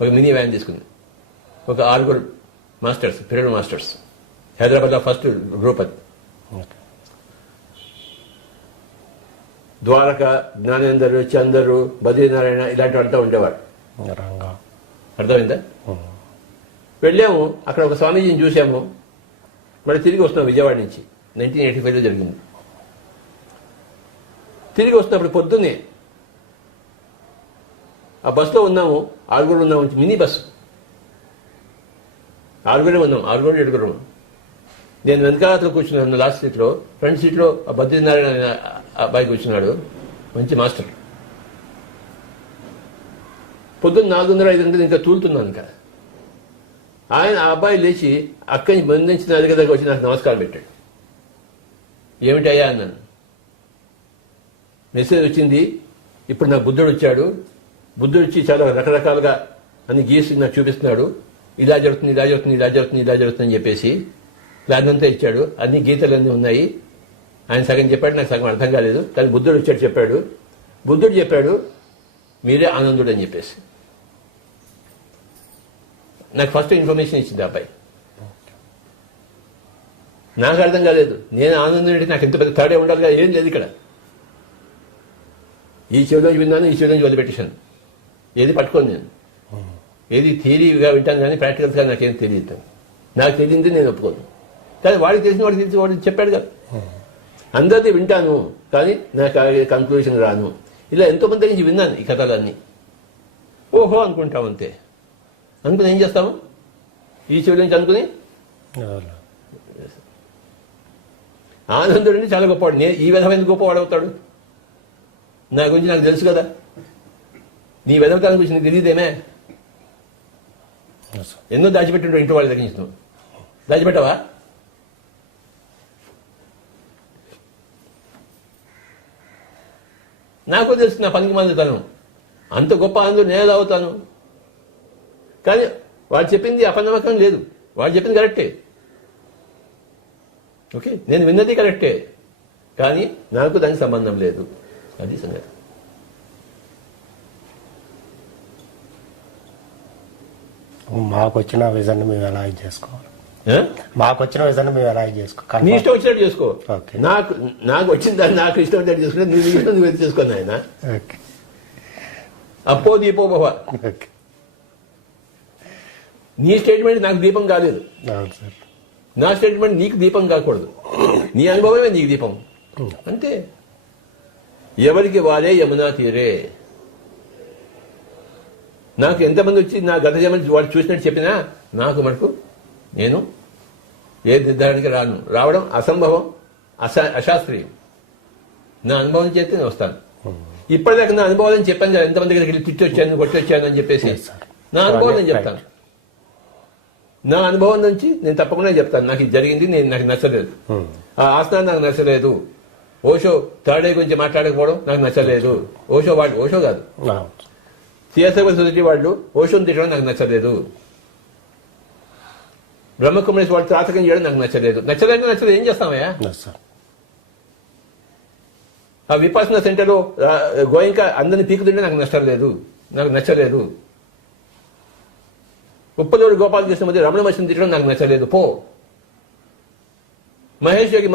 ఒక మినీ వ్యాన్ తీసుకుని ఒక 6 మాస్టర్స్, పిరమిడ్ మాస్టర్స్, హైదరాబాద్లో ఫస్ట్ గ్రూప్ అది. ద్వారక, జ్ఞానేందరు, చందరు, బద్రీనారాయణ ఇలాంటి అంతా ఉండేవాడు. అర్థమైందా? వెళ్ళాము, అక్కడ ఒక స్వామీజీని చూసాము. మళ్ళీ తిరిగి వస్తున్నాం విజయవాడ నుంచి. 1985లో జరిగింది. తిరిగి వస్తున్నప్పుడు పొద్దున్నే ఆ బస్సులో ఉన్నాము. 6 ఉన్నాము. మినీ బస్సు 6 ఉన్నాం. 6-7. నేను వెనకాల కూర్చున్నాను లాస్ట్ సీట్లో. ఫ్రంట్ సీట్లో ఆ బద్రీనారాయణ అబ్బాయి కూర్చున్నాడు, మంచి మాస్టర్. పొద్దున్న 4:30-5 ఇంకా తూలుతున్నాను. ఇంకా ఆయన ఆ అబ్బాయి లేచి అక్కడి నుంచి బంధించిన దగ్గర వచ్చి నాకు నమస్కారం పెట్టాడు. ఏమిటయ్యా అన్నాను. మెసేజ్ వచ్చింది, ఇప్పుడు నాకు బుద్ధుడు వచ్చాడు, బుద్ధుడు వచ్చి చాలా రకరకాలుగా అన్ని గీసి నాకు చూపిస్తున్నాడు, ఇలా జరుగుతుంది ఇలా జరుగుతుంది ఇలా జరుగుతుంది ఇలా జరుగుతుంది అని చెప్పేసి ప్లాన్ అంతా ఇచ్చాడు, అన్ని గీతలన్నీ ఉన్నాయి. ఆయన సగం చెప్పాడు, నాకు సగం అర్థం కాలేదు, కానీ బుద్ధుడు వచ్చాడు చెప్పాడు. బుద్ధుడు చెప్పాడు మీరే ఆనందుడు అని చెప్పేసి. నాకు ఫస్ట్ ఇన్ఫర్మేషన్ ఇచ్చింది ఆ అబ్బాయి. నాకు అర్థం కాలేదు, నేను ఆనందం అంటే నాకు ఎంత పెద్ద తేడా ఉండాలిగా, ఏం లేదు ఇక్కడ. ఈ చెవిలోంచి విన్నాను, ఈ చెవిలోంచి వదిలిపెట్టేశాను, ఏది పట్టుకోను నేను. ఏది థియరీగా వింటాను కానీ ప్రాక్టికల్స్గా నాకేం తెలియదు. నాకు తెలియంది నేను ఒప్పుకోను, కానీ వాడికి తెలిసిన వాడికి తెలిసి వాడు చెప్పాడు కదా. అందరిది వింటాను కానీ నాకు కంక్లూషన్ రాను. ఇలా ఎంతోమంది నుంచి విన్నాను ఈ కథలన్నీ. ఓహో అనుకుంటాం అంతే. అనుకుని ఏం చేస్తాము, ఈ చెవి నుంచి అనుకుని ఆనందుడిని చాలా గొప్పవాడు. నేను ఈ విధమైన గొప్పవాడు అవుతాడు? నా గురించి నాకు తెలుసు కదా, నీ వెదవతాల గురించి నీకు తెలియదేమే. ఎన్నో దాచిపెట్టుంటావు ఇంటి వాళ్ళ దగ్గర నుంచి. నువ్వు దాచిపెట్టావా? నాకు తెలుసు నా పనికి మందుతాను, అంత గొప్ప ఆనందుడు నేను అవుతాను. కానీ వాడు చెప్పింది అపనమ్మకం లేదు, వాడు చెప్పింది కరెక్టే. ఓకే, నేను విన్నది కరెక్టే, కానీ నాకు దానికి సంబంధం లేదు. అది సంగతి. మాకు వచ్చిన విజన్ మేము ఎలా ఇది చేసుకోవాలి? మాకు వచ్చిన విజన్ మేము ఎలా ఇది చేసుకోవాలి? నీ ఇష్టం వచ్చినట్టు చేసుకో. ఓకే. నాకు వచ్చిన దాన్ని నాకు ఇష్టం వచ్చినట్టు చేసుకుంటే నీ ఇష్టం నువ్వు ఎత్తి చేసుకోను ఆయన. ఓకే. అప్పో దీపో భవ. ఓకే. నీ స్టేట్మెంట్ నాకు దీపం కాలేదు, అవును సార్. నా స్టేట్మెంట్ నీకు దీపం కాకూడదు. నీ అనుభవమే నీకు దీపం అంతే. ఎవరికి వారే యమునా తీరే. నాకు ఎంతమంది వచ్చి నా గత జన్మ వాడు చూసినట్టు చెప్పినా నాకు మటుకు నేను ఏ నిర్ధారణకి రావడం అసంభవం, అశాస్త్రీయం. నా అనుభవం చేస్తే నేను వస్తాను. ఇప్పటిదాకా నా అనుభవాలని చెప్పాను కదా, ఎంతమంది దగ్గరికి వెళ్ళి తిట్టి వచ్చాను కొట్టి వచ్చాను అని చెప్పేసి. నా అనుభవం నేను చెప్తాను. నా అనుభవం నుంచి నేను తప్పకుండా చెప్తాను, నాకు ఇది జరిగింది, నాకు నచ్చలేదు, ఆ ఆసనం నాకు నచ్చలేదు, ఓషో థర్డ్ ఐ గురించి మాట్లాడకపోవడం నాకు నచ్చలేదు. ఓషో కాదు, సిఎస్ఐ సొసైటీ వాళ్ళు ఓషోని తిట్టడం నాకు నచ్చలేదు, బ్రహ్మకుమారేశ్వర వాళ్ళు త్రాతకం చేయడం నాకు నచ్చలేదు. నచ్చలేదు ఏం చేస్తామయ్యా? ఆ విపాసన సెంటర్లో గోయింకా అందరిని పీకుతుంటే నాకు నచ్చలేదు. ఉప్పలూరు గోపాలకృష్ణ మధ్య రమణ మహర్షిని తిట్టడం నాకు నచ్చలేదు. పో. మహేష్ యోగి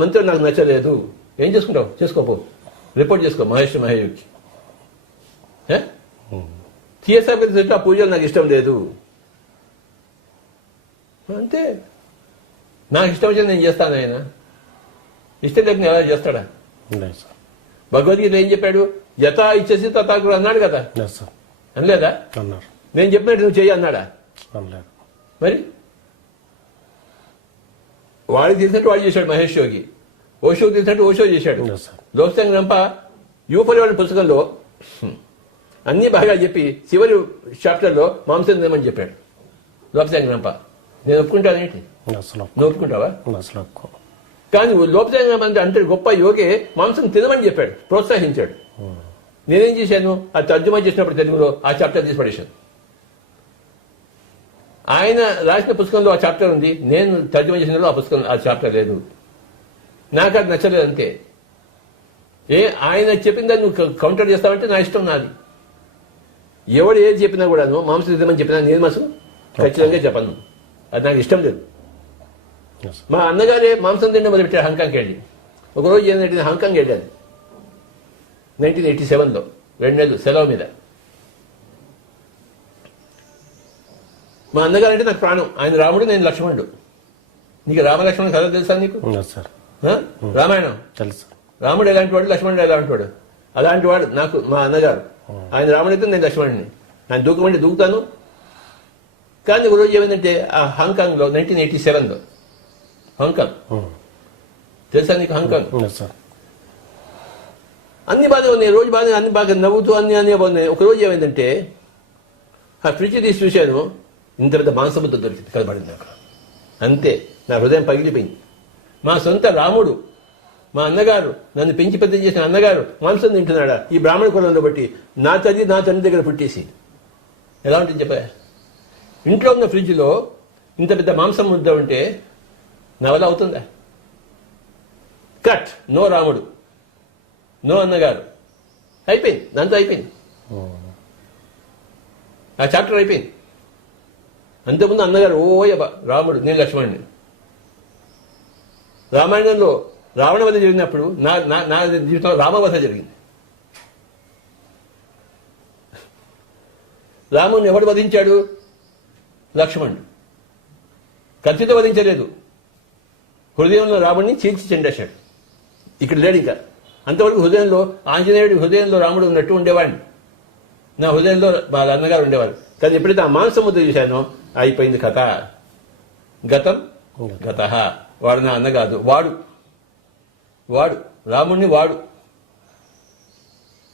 మంత్రులు నాకు నచ్చలేదు. ఏం చేసుకుంటావు? చేసుకోపో, రిపోర్ట్ చేసుకో మహేష్ యోగికి. సిఎస్ఆర్ ఆ పూజలు నాకు ఇష్టం లేదు అంతే. నాకు ఇష్టం వచ్చింది నేను చేస్తాను. ఆయన ఇష్టం లేకుండా ఎలా చేస్తాడా? భగవద్గీత ఏం చెప్పాడు? యథా ఇచ్చేసి తథాకుడు అన్నాడు కదా, అనలేదా? నేను చెప్పినట్టు నువ్వు చెయ్యి అన్నాడా? మరి వాడికి తెలిసినట్టు వాడు చేశాడు మహేష్ యోగి, ఓషోకి తెలిసినట్టు ఓషో చేశాడు. లోక్సంగ్ రంప యూపరి వాడి పుస్తకంలో అన్ని బాగా చెప్పి చివరి చాప్టర్లో మాంసం తినమని చెప్పాడు లోక్సంగ్ రంప. నేను ఒప్పుకుంటానేంటి? నువ్వు ఒప్పుకుంటావా? కానీ లోక్సంగ్ రంప అంటే గొప్ప యోగే మాంసం తినమని చెప్పాడు, ప్రోత్సహించాడు. నేనేం చేశాను? ఆ తర్జుమా చేసినప్పుడు తెలుగులో ఆ చాప్టర్ తీసి పడేశాను. ఆయన రాసిన పుస్తకంలో ఆ చాప్టర్ ఉంది, నేను తర్జుమా చేసిన ఆ పుస్తకం ఆ చాప్టర్ లేదు. నాకు అది నచ్చలేదు అంతే. ఆయన చెప్పిన దాన్ని నువ్వు కౌంటర్ చేస్తావంటే నా ఇష్టం, నాది. ఎవడు ఏది చెప్పినా కూడా మాంసం తినమని చెప్పినా నేను మాసం ఖచ్చితంగా చెప్పను, అది నాకు ఇష్టం లేదు. మా అన్నగారే మాంసం తింటే మొదలుపెట్టాడు హాంకాంగ్కి వెళ్ళి. ఒకరోజు ఏంటంటే హాంకాంగ్ వెళ్ళాను 1987లో, 2 నెలలు సెలవు మీద. మా అన్నగారు అంటే నాకు ప్రాణం. ఆయన రాముడు, నేను లక్ష్మణుడు. నీకు రామలక్ష్మణుడు కథ తెలుసా నీకు? రామాయణం తెలుసు. రాముడు ఎలాంటి వాడు, లక్ష్మణుడు ఎలాంటి వాడు? అలాంటి వాడు నాకు మా అన్నగారు. ఆయన రాముడైతే నేను లక్ష్మణుడిని. ఆయన దూకమంటే దూకుతాను. కానీ ఒక రోజు ఏమైందంటే ఆ హాంకాంగ్లో 1987లో, హాంకాంగ్ తెలుసా నీకు? హాంకాంగ్ అన్ని బాగానే ఉన్నాయి, రోజు బాగానే, అన్ని బాగా నవ్వుతూ అన్ని బాగున్నాయి. ఒక రోజు ఏమైందంటే ఆ ఫ్రిడ్జ్ తీసి చూశాను, ఇంత పెద్ద మాంసముద్ద దొరికింది, కనబడింది నాకు. అంతే, నా హృదయం పగిలిపోయింది. మా సొంత రాముడు మా అన్నగారు నన్ను పెంచి పెద్ద చేసిన అన్నగారు మాంసం తింటున్నాడా ఈ బ్రాహ్మణ కులంలో బట్టి నా తల్లి నా తండ్రి దగ్గర పుట్టేసి ఎలా ఉంటుంది చెప్పా. ఇంట్లో ఉన్న ఫ్రిడ్జ్లో ఇంత పెద్ద మాంసం ముద్ద ఉంటే నా వల్ల అవుతుందా? కట్, నో రాముడు, నో అన్నగారు, అయిపోయింది, దాంతో అయిపోయింది, ఆ చాప్టర్ అయిపోయింది. అంతకుముందు అన్నగారు ఓయబ్బా రాముడు, నేను లక్ష్మణుడిని. రామాయణంలో రావణవధ జరిగినప్పుడు నా జీవితంలో రామవధ జరిగింది. రాముడిని ఎవడు వధించాడు? లక్ష్మణుడు. కత్తితో వధించలేదు, హృదయంలో రాముడిని చీల్చి చెండేశాడు. ఇక్కడ లేడు ఇంకా. అంతవరకు హృదయంలో ఆంజనేయుడి హృదయంలో రాముడు ఉన్నట్టు ఉండేవాడిని, నా హృదయంలో వాళ్ళ అన్నగారు ఉండేవారు. కానీ ఎప్పుడైతే ఆ మాంసం ముద్ద చూశానో అయిపోయింది కథ. గతం గత. వాడు నా అన్న కాదు, వాడు రాముడిని వాడు.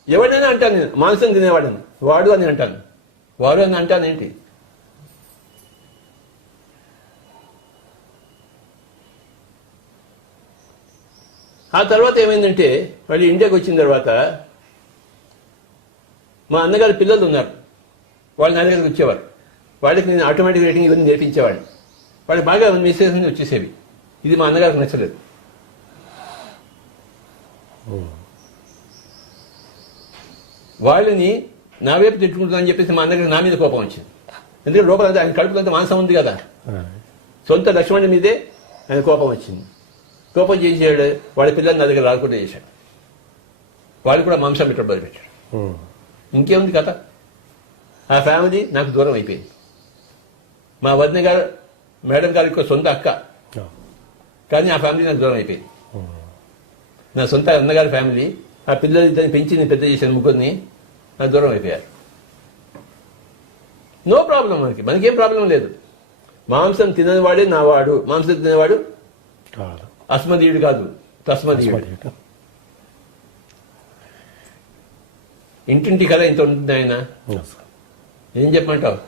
ఎవడైనా అంటాను నేను మాంసం తినేవాడని, వాడు అని అంటాను, వాడు అని అంటాను ఏంటి? ఆ తర్వాత ఏమైందంటే మళ్ళీ ఇండియాకి వచ్చిన తర్వాత మా అన్నగారి పిల్లలు ఉన్నారు, వాళ్ళు నా దగ్గరికి వచ్చేవారు. వాళ్ళకి నేను ఆటోమేటిక్ రేటింగ్ ఇవన్నీ నేర్పించేవాడిని. వాళ్ళకి బాగా మెసేజ్ వచ్చేసేవి. ఇది మా అన్నగారికి నచ్చలేదు. వాళ్ళని నా వైపు తిట్టుకుంటుందని చెప్పేసి మా అన్నగారికి నా మీద కోపం వచ్చింది. ఎందుకంటే లోపల ఆయన కడుపులంతా మాంసం ఉంది కదా, సొంత లక్ష్మణుడి మీదే ఆయన కోపం వచ్చింది. కోపం చేసాడు, వాళ్ళ పిల్లల్ని నా దగ్గర రాకుండా చేశాడు. వాళ్ళు కూడా మాంసం పెట్టడం మొదలుపెట్టాడు. ఇంకేముంది కథ? ఆ ఫ్యామిలీ నాకు దూరం అయిపోయింది. మా వదిన గారు మేడం గారికి సొంత అక్క, కానీ ఆ ఫ్యామిలీ నాకు దూరం అయిపోయింది. నా సొంత అన్నగారి ఫ్యామిలీ, ఆ పిల్లలు ఇద్దరిని పెంచి నేను పెద్ద చేశాను, ముగ్గురిని, నాకు దూరం అయిపోయారు. నో ప్రాబ్లం, మనకేం ప్రాబ్లం లేదు. మాంసం తిననివాడే నా వాడు, మాంసం తినేవాడు అస్మదీయుడు కాదు, తస్మదీయుడు. ఇంటింటి కథ ఇంత ఉంటుంది ఆయన. ఏం చెప్పమంటావు?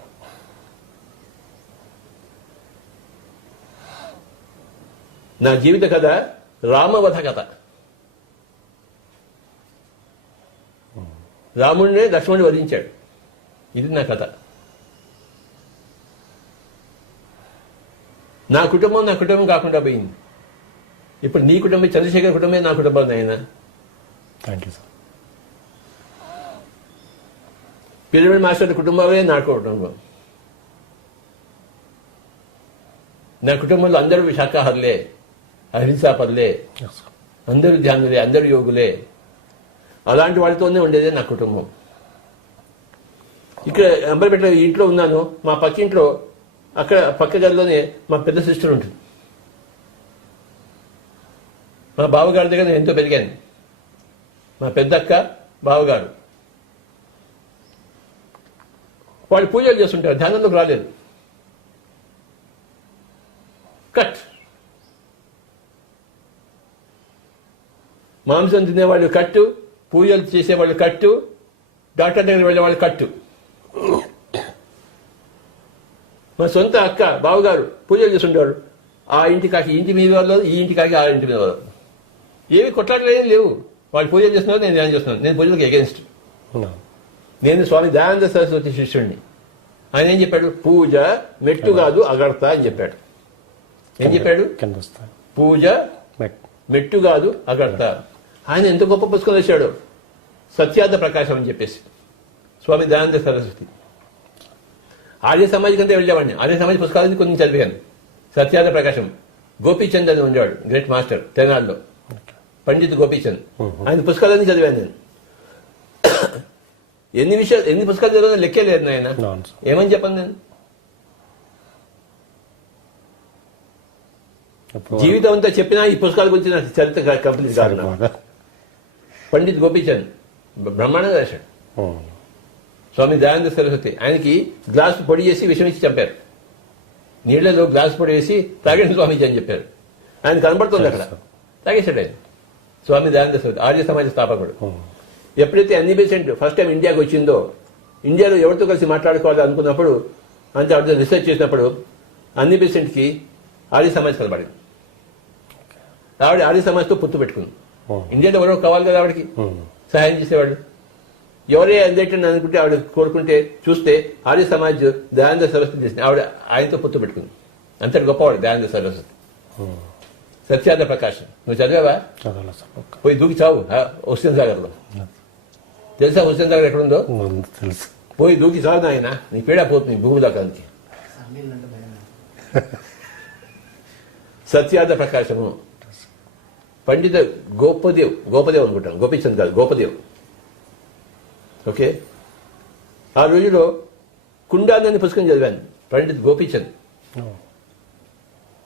నా జీవిత కథ రామవధ కథ. రాముడినే లక్ష్మణుడు వధించాడు. ఇది నా కథ. నా కుటుంబం కాకుండా పోయింది. ఇప్పుడు నీ కుటుంబం, చంద్రశేఖర్ కుటుంబమే నా కుటుంబం. ఆయన thank you sir. Pyramid master కుటుంబమే నా కుటుంబం. నా కుటుంబంలో అందరూ శాకాహారులే, అహింసాపరులే, అందరూ ధ్యానులే, అందరూ యోగులే. అలాంటి వాళ్ళతోనే ఉండేదే నా కుటుంబం. ఇక్కడ అంబర్పేట ఇంట్లో ఉన్నాను, మా పక్కింట్లో అక్కడ పక్క గదిలోనే మా పెద్ద సిస్టర్ ఉంటుంది. మా బావగారి దగ్గర నేను ఎంతో పెరిగాను. మా పెద్దక్క, బావగారు వాళ్ళు పూజలు చేస్తుంటారు, ధ్యానంలోకి రాలేదు. కట్. మాంసం తినేవాళ్ళు కట్టు, పూజలు చేసేవాళ్ళు కట్టు, డాక్టర్ దగ్గర వెళ్ళేవాళ్ళు కట్టు. మా సొంత అక్క, బావగారు పూజలు చేస్తుంటారు. ఆ ఇంటి కాకి ఇంటి మీద వాళ్ళు, ఈ ఇంటి కాకి ఆ ఇంటి మీద వాళ్ళు. ఏవి కొట్లాటలు ఏం లేవు. వాళ్ళు పూజలు చేస్తున్నారు, నేను ధ్యానం చేస్తున్నాను. నేను పూజలకు ఎగెన్స్ట్. నేను స్వామి దయానంద సరస్వతి శిష్యుడిని. ఆయన ఏం చెప్పాడు? పూజ మెట్టు కాదు అగడత అని చెప్పాడు. ఏం చెప్పాడు? పూజ మెట్టు కాదు అగడత. ఆయన ఎంత గొప్ప పుస్తకం వేశాడు, సత్యార్థ ప్రకాశం అని చెప్పేసి, స్వామి దయానంద సరస్వతి. ఆర్య సమాజ్ కంటే వెళ్ళేవాడిని. ఆర్య సమాజ్ పుస్తకాలని కొన్ని చదివాను. సత్యార్థ ప్రకాశం, గోపీచంద్ అని ఉండేవాడు, గ్రేట్ మాస్టర్ తెనాల్లో, పండిత్ గోపీచంద్. ఆయన పుస్తకాలన్నీ చదివాను నేను. ఎన్ని పుస్తకాలు చదివానో లెక్కే లేదు ఆయన. ఏమని చెప్పను నేను? జీవితం అంతా చెప్పినా ఈ పుస్తకాల గురించి నాకు చరిత్ర కంప్లీట్ కాదు. పండిత్ గోపీచంద్ బ్రహ్మాండంగా రాశాడు. స్వామి దయానంద సరస్వతి ఆయనకి గ్లాస్ పొడి చేసి విషం ఇచ్చి చంపారు. నీళ్లలో గ్లాస్ పొడి వేసి తాగండి స్వామీజీ అని చెప్పారు. ఆయన కనబడుతుంది అక్కడ, తాగేశాడు ఆయన. స్వామి దయానంద సరస్వతి ఆర్య సమాజ స్థాపకుడు. ఎప్పుడైతే అన్ని బేసెంట్ ఫస్ట్ టైం ఇండియాకి వచ్చిందో, ఇండియాలో ఎవరితో కలిసి మాట్లాడుకోవాలి అనుకున్నప్పుడు, అంతే అర్థం రీసెర్చ్ చేసినప్పుడు అన్ని బేసెంట్కి ఆర్య సమాజ్ కనబడింది. ఆవిడ ఆర్య సమాజ్తో పొత్తు పెట్టుకుంది. ఇండియాలో ఎవరో కావాలి కదా ఆవిడకి సహాయం చేసేవాడు. ఎవరే అందేటని అనుకుంటే ఆవిడ కోరుకుంటే చూస్తే ఆర్య సమాజ్ దయానంద సరస్వతి చేసింది. ఆవిడ ఆయనతో పొత్తు పెట్టుకుంది. అంతటి గొప్పవాడు దయానంద సరస్వతి. సత్యానంద ప్రకాశం నువ్వు చదివావా? పోయి దూకి చావు హుస్సేన్ సాగర్లో. తెలుసా హుస్సేన్ సాగర్ ఎక్కడుందో? తెలుసు. పోయి దూకి చావు నాయన, నీ పీడ పోతుంది భూమి దాకానికి. సత్యానంద ప్రకాశము, పండిత గోపదేవ్ అనుకుంటాను, గోపీచంద్ కాదు, గోపదేవ్. ఓకే, ఆ రోజులో కుండాలని పుస్తకం చదివాను. పండిత్ గోపీచంద్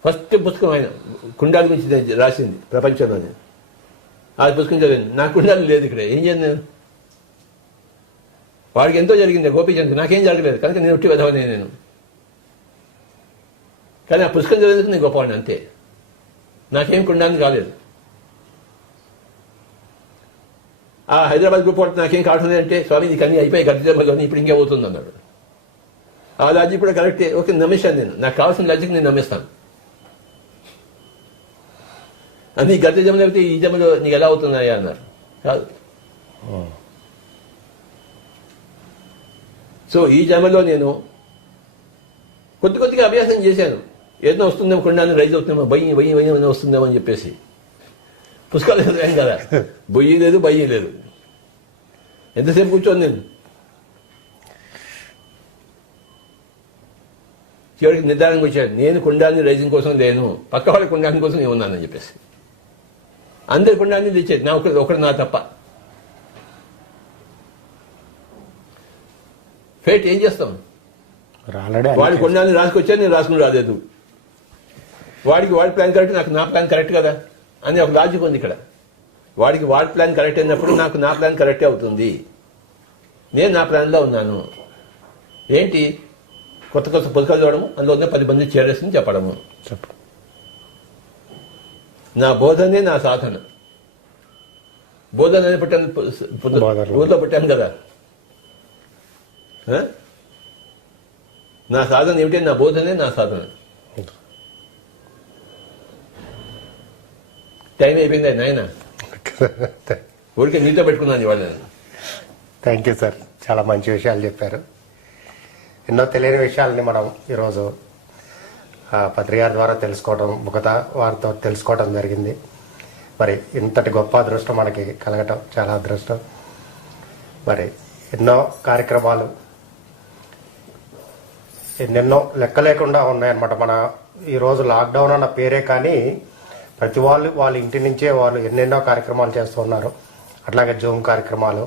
ఫస్ట్ పుస్తకం ఆయన కుండాల గురించి రాసింది ప్రపంచంలోనే. ఆ పుస్తకం చదివాను. నా కుండాలు లేదు ఇక్కడ, ఏం చేయను నేను? వాడికి ఎంతో జరిగింది గోపీచంద్, నాకేం జరగలేదు కనుక నేను ఉట్టి వెధవనే నేను. కానీ ఆ పుస్తకం చదివేందుకు నేను గొప్పవాడిని అంతే. నాకేం కుండాన్ని కాలేదు. ఆ హైదరాబాద్ గ్రూప్ వాడు నాకేం కావట్లేదు అంటే, స్వామి నీకు అన్నీ అయిపోయి గర్జమలోని ఇప్పుడు ఇంకే పోతుంది అన్నాడు. ఆ లాజిక్ కూడా కరెక్టే. ఓకే, నమ్మేశాను నేను. నాకు కావాల్సిన లాజిక్ నేను నమ్మేస్తాను. అది గత జమలు అయితే ఈ జమలో నీకు ఎలా అవుతున్నాయా అన్నారు. కాదు. సో ఈ జమలో నేను కొద్దిగా అభ్యాసం చేశాను. ఏదో వస్తుందేమో కొండాన్ని రైజ్ అవుతుందేమో, బయ్యి వస్తుందేమో అని చెప్పేసి పుస్తకాలు చదివాను కదా. బొయ్యి లేదు, బయ్యి లేదు. ఎంతసేపు కూర్చోను నేను. చివరికి నిర్ధారణకు వచ్చాను, నేను కుండాన్ని రైజింగ్ కోసం లేను, పక్క వాళ్ళ కుండాన్ని కోసం నేను ఉన్నానని చెప్పేసి. అందరి కుండాన్ని తెచ్చేది, నా ఒకటి నా తప్ప. ఫేట్ ఏం చేస్తాం? వాడి కుండాన్ని రాసుకొచ్చాను, నేను రాసుకుని రాలేదు. వాడికి వాడి ప్లాన్ కరెక్ట్, నాకు నా ప్లాన్ కరెక్ట్ కదా అని ఒక లాజిక్ ఉంది ఇక్కడ. వాడికి వాడి ప్లాన్ కరెక్ట్ అయినప్పుడు నాకు నా ప్లాన్ కరెక్టే అవుతుంది. నేను నా ప్లాన్లో ఉన్నాను. ఏంటి? కొత్త పుస్తకాలు చూడము, అందులో 10 మంది చేరేసింది చెప్పడము. నా బోధనే నా సాధన. బోధన అనేది పెట్టాను, ఊర్లో పెట్టాను కదా. నా సాధన ఏమిటి? నా బోధనే నా సాధన. టైం అయిపోయింది నాయన. ఊరికే నీతో పెట్టుకున్నాను ఇవాళ. థ్యాంక్ యూ సార్, చాలా మంచి విషయాలు చెప్పారు. ఎన్నో తెలియని విషయాలని మనం ఈరోజు పత్రిక ద్వారా తెలుసుకోవడం, ముఖత వారితో తెలుసుకోవడం జరిగింది. మరి ఇంతటి గొప్ప అదృష్టం మనకి కలగటం చాలా అదృష్టం. మరి ఎన్నో కార్యక్రమాలు ఎన్నెన్నో లెక్క లేకుండా ఉన్నాయన్నమాట. మన ఈరోజు లాక్డౌన్ అన్న పేరే కానీ ప్రతి వాళ్ళు వాళ్ళ ఇంటి నుంచే వాళ్ళు ఎన్నెన్నో కార్యక్రమాలు చేస్తూ ఉన్నారు. అట్లాగే జూమ్ కార్యక్రమాలు,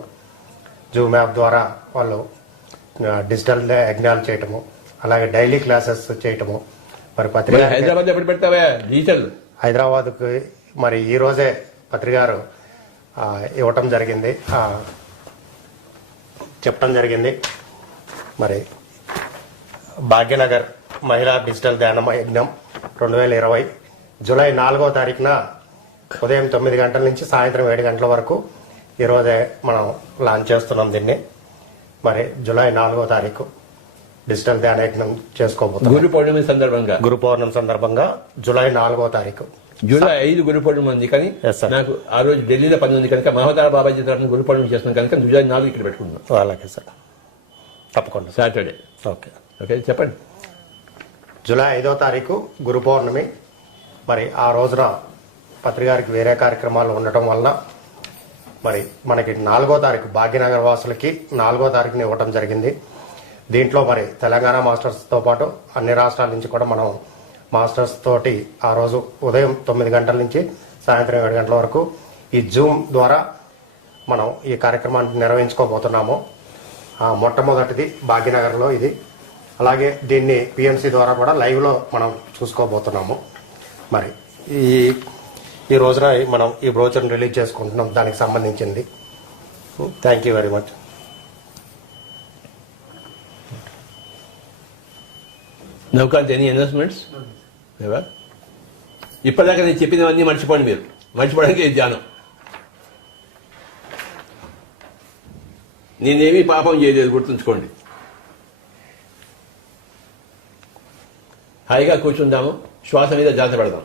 జూమ్ యాప్ ద్వారా వాళ్ళు డిజిటల్ యజ్ఞాలు చేయటము, అలాగే డైలీ క్లాసెస్ చేయటము. మరి పత్రిక హైదరాబాద్ ఎప్పుడు పెడతావా డిజిటల్? హైదరాబాద్కు మరి ఈ రోజే పత్రిక గారు ఇవ్వటం జరిగింది, చెప్పడం జరిగింది. మరి భాగ్యనగర్ మహిళా డిజిటల్ ధ్యాన యజ్ఞం 2020 జూలై 4వ తారీఖున ఉదయం 9 గంటల నుంచి సాయంత్రం 7 గంటల వరకు ఈరోజే మనం లాంచ్ చేస్తున్నాం దీన్ని. మరి జూలై 4వ తారీఖు డిజిటల్ ధ్యాన యజ్ఞం చేసుకోబోతున్నాం. గురు పౌర్ణమి సందర్భంగా జూలై 4వ తారీఖు. జూలై 5 గురు పౌర్ణమి ఉంది, కానీ నాకు ఆ రోజు ఢిల్లీలో పని ఉంది కనుక మహోదర బాబాజీ తరఫున గురు పౌర్ణమి చేస్తున్నాం కనుక జూలై 4 ఇక్కడ పెట్టుకుంటున్నాం. అలాగే సార్, తప్పకుండా. సాటర్డే. ఓకే ఓకే, చెప్పండి. జూలై 5వ తారీఖు గురు పౌర్ణమి. మరి ఆ రోజున పత్రికారికి వేరే కార్యక్రమాలు ఉండటం వలన మరి మనకి 4వ తారీఖు భాగ్యనగర్ వాసులకి 4వ తారీఖుని ఇవ్వటం జరిగింది. దీంట్లో మరి తెలంగాణ మాస్టర్స్తో పాటు అన్ని రాష్ట్రాల నుంచి కూడా మనం మాస్టర్స్ తోటి ఆ రోజు ఉదయం 9 గంటల నుంచి సాయంత్రం 7 గంటల వరకు ఈ జూమ్ ద్వారా మనం ఈ కార్యక్రమాన్ని నిర్వహించుకోబోతున్నాము. మొట్టమొదటిది భాగ్యనగర్లో ఇది. అలాగే దీన్ని పిఎంసి ద్వారా కూడా లైవ్లో మనం చూసుకోబోతున్నాము. మరి ఈ రోజున మనం ఈ బ్రోచర్ని రిలీజ్ చేసుకుంటున్నాం, దానికి సంబంధించింది. Thank you very much. నౌకాంత్ ఎనీ అనౌన్స్మెంట్స్? ఇప్పటిదాకా నేను చెప్పినవన్నీ మర్చిపోండి. మీరు మర్చిపోవడానికి ఇది ధ్యానం. నేనేమీ పాపం చేయలేదు, గుర్తుంచుకోండి. హాయిగా కూర్చుందాము, శ్వాస మీద జాగ్రత్త పెడదాం.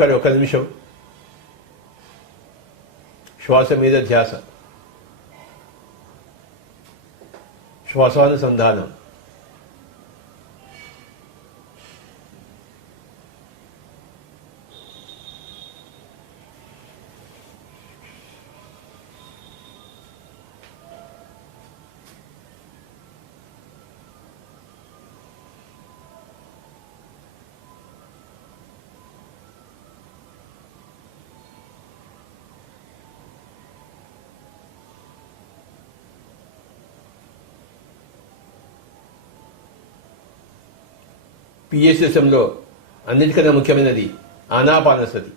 ఆఖరి ఒక నిమిషం శ్వాస మీద ధ్యాస, శ్వాసానుసంధానం. పిఎస్ఎస్ఎంలో అన్నిటికన్నా ముఖ్యమైనది ఆనాపానసతి.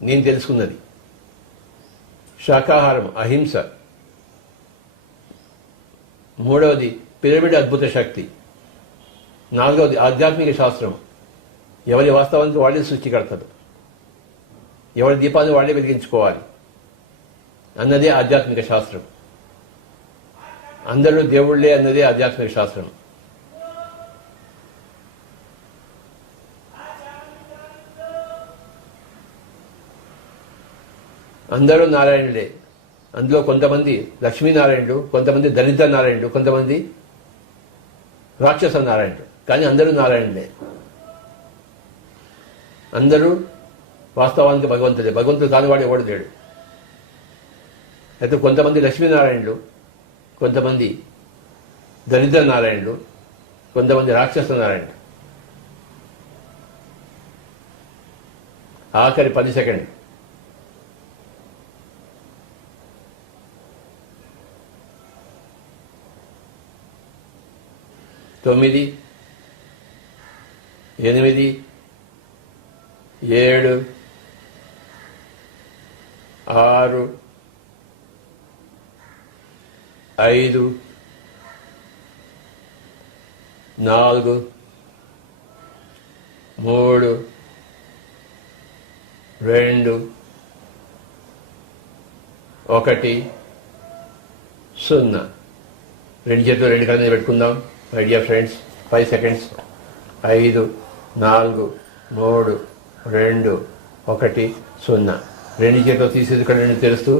నేను తెలుసుకున్నది శాకాహారం, అహింస. మూడవది పిరమిడ్ అద్భుత శక్తి. నాలుగవది ఆధ్యాత్మిక శాస్త్రం. ఎవరి వాస్తవానికి వాళ్ళే సృష్టికర్తలు, ఎవరి దీపాన్ని వాళ్ళే వెలిగించుకోవాలి అన్నదే ఆధ్యాత్మిక శాస్త్రం. అందరూ దేవుళ్లే అన్నదే ఆధ్యాత్మిక శాస్త్రం. అందరూ నారాయణులే. అందులో కొంతమంది లక్ష్మీనారాయణుడు, కొంతమంది దళిత నారాయణుడు, కొంతమంది రాక్షస నారాయణుడు, కానీ అందరూ నారాయణులే. అందరూ వాస్తవానికి భగవంతుడే. భగవంతుడు కానివాడు ఎవడు లేడు. అయితే కొంతమంది లక్ష్మీనారాయణులు, కొంతమంది దళిత నారాయణులు, కొంతమంది రాక్షస నారాయణుడు. ఆఖరి 10 సెకండ్. తొమ్మిది, 8, 7, 6, 5, 4, 3, 2, 1, 0. రెండు చేతులు రెండు కళ్ళ మీద పెట్టుకుందాం. My dear friends, 5 seconds. 5, 4, 3, 2, 1, 0. రెండు చేతులు తీసేది ఇక్కడ రెండు తెలుస్తూ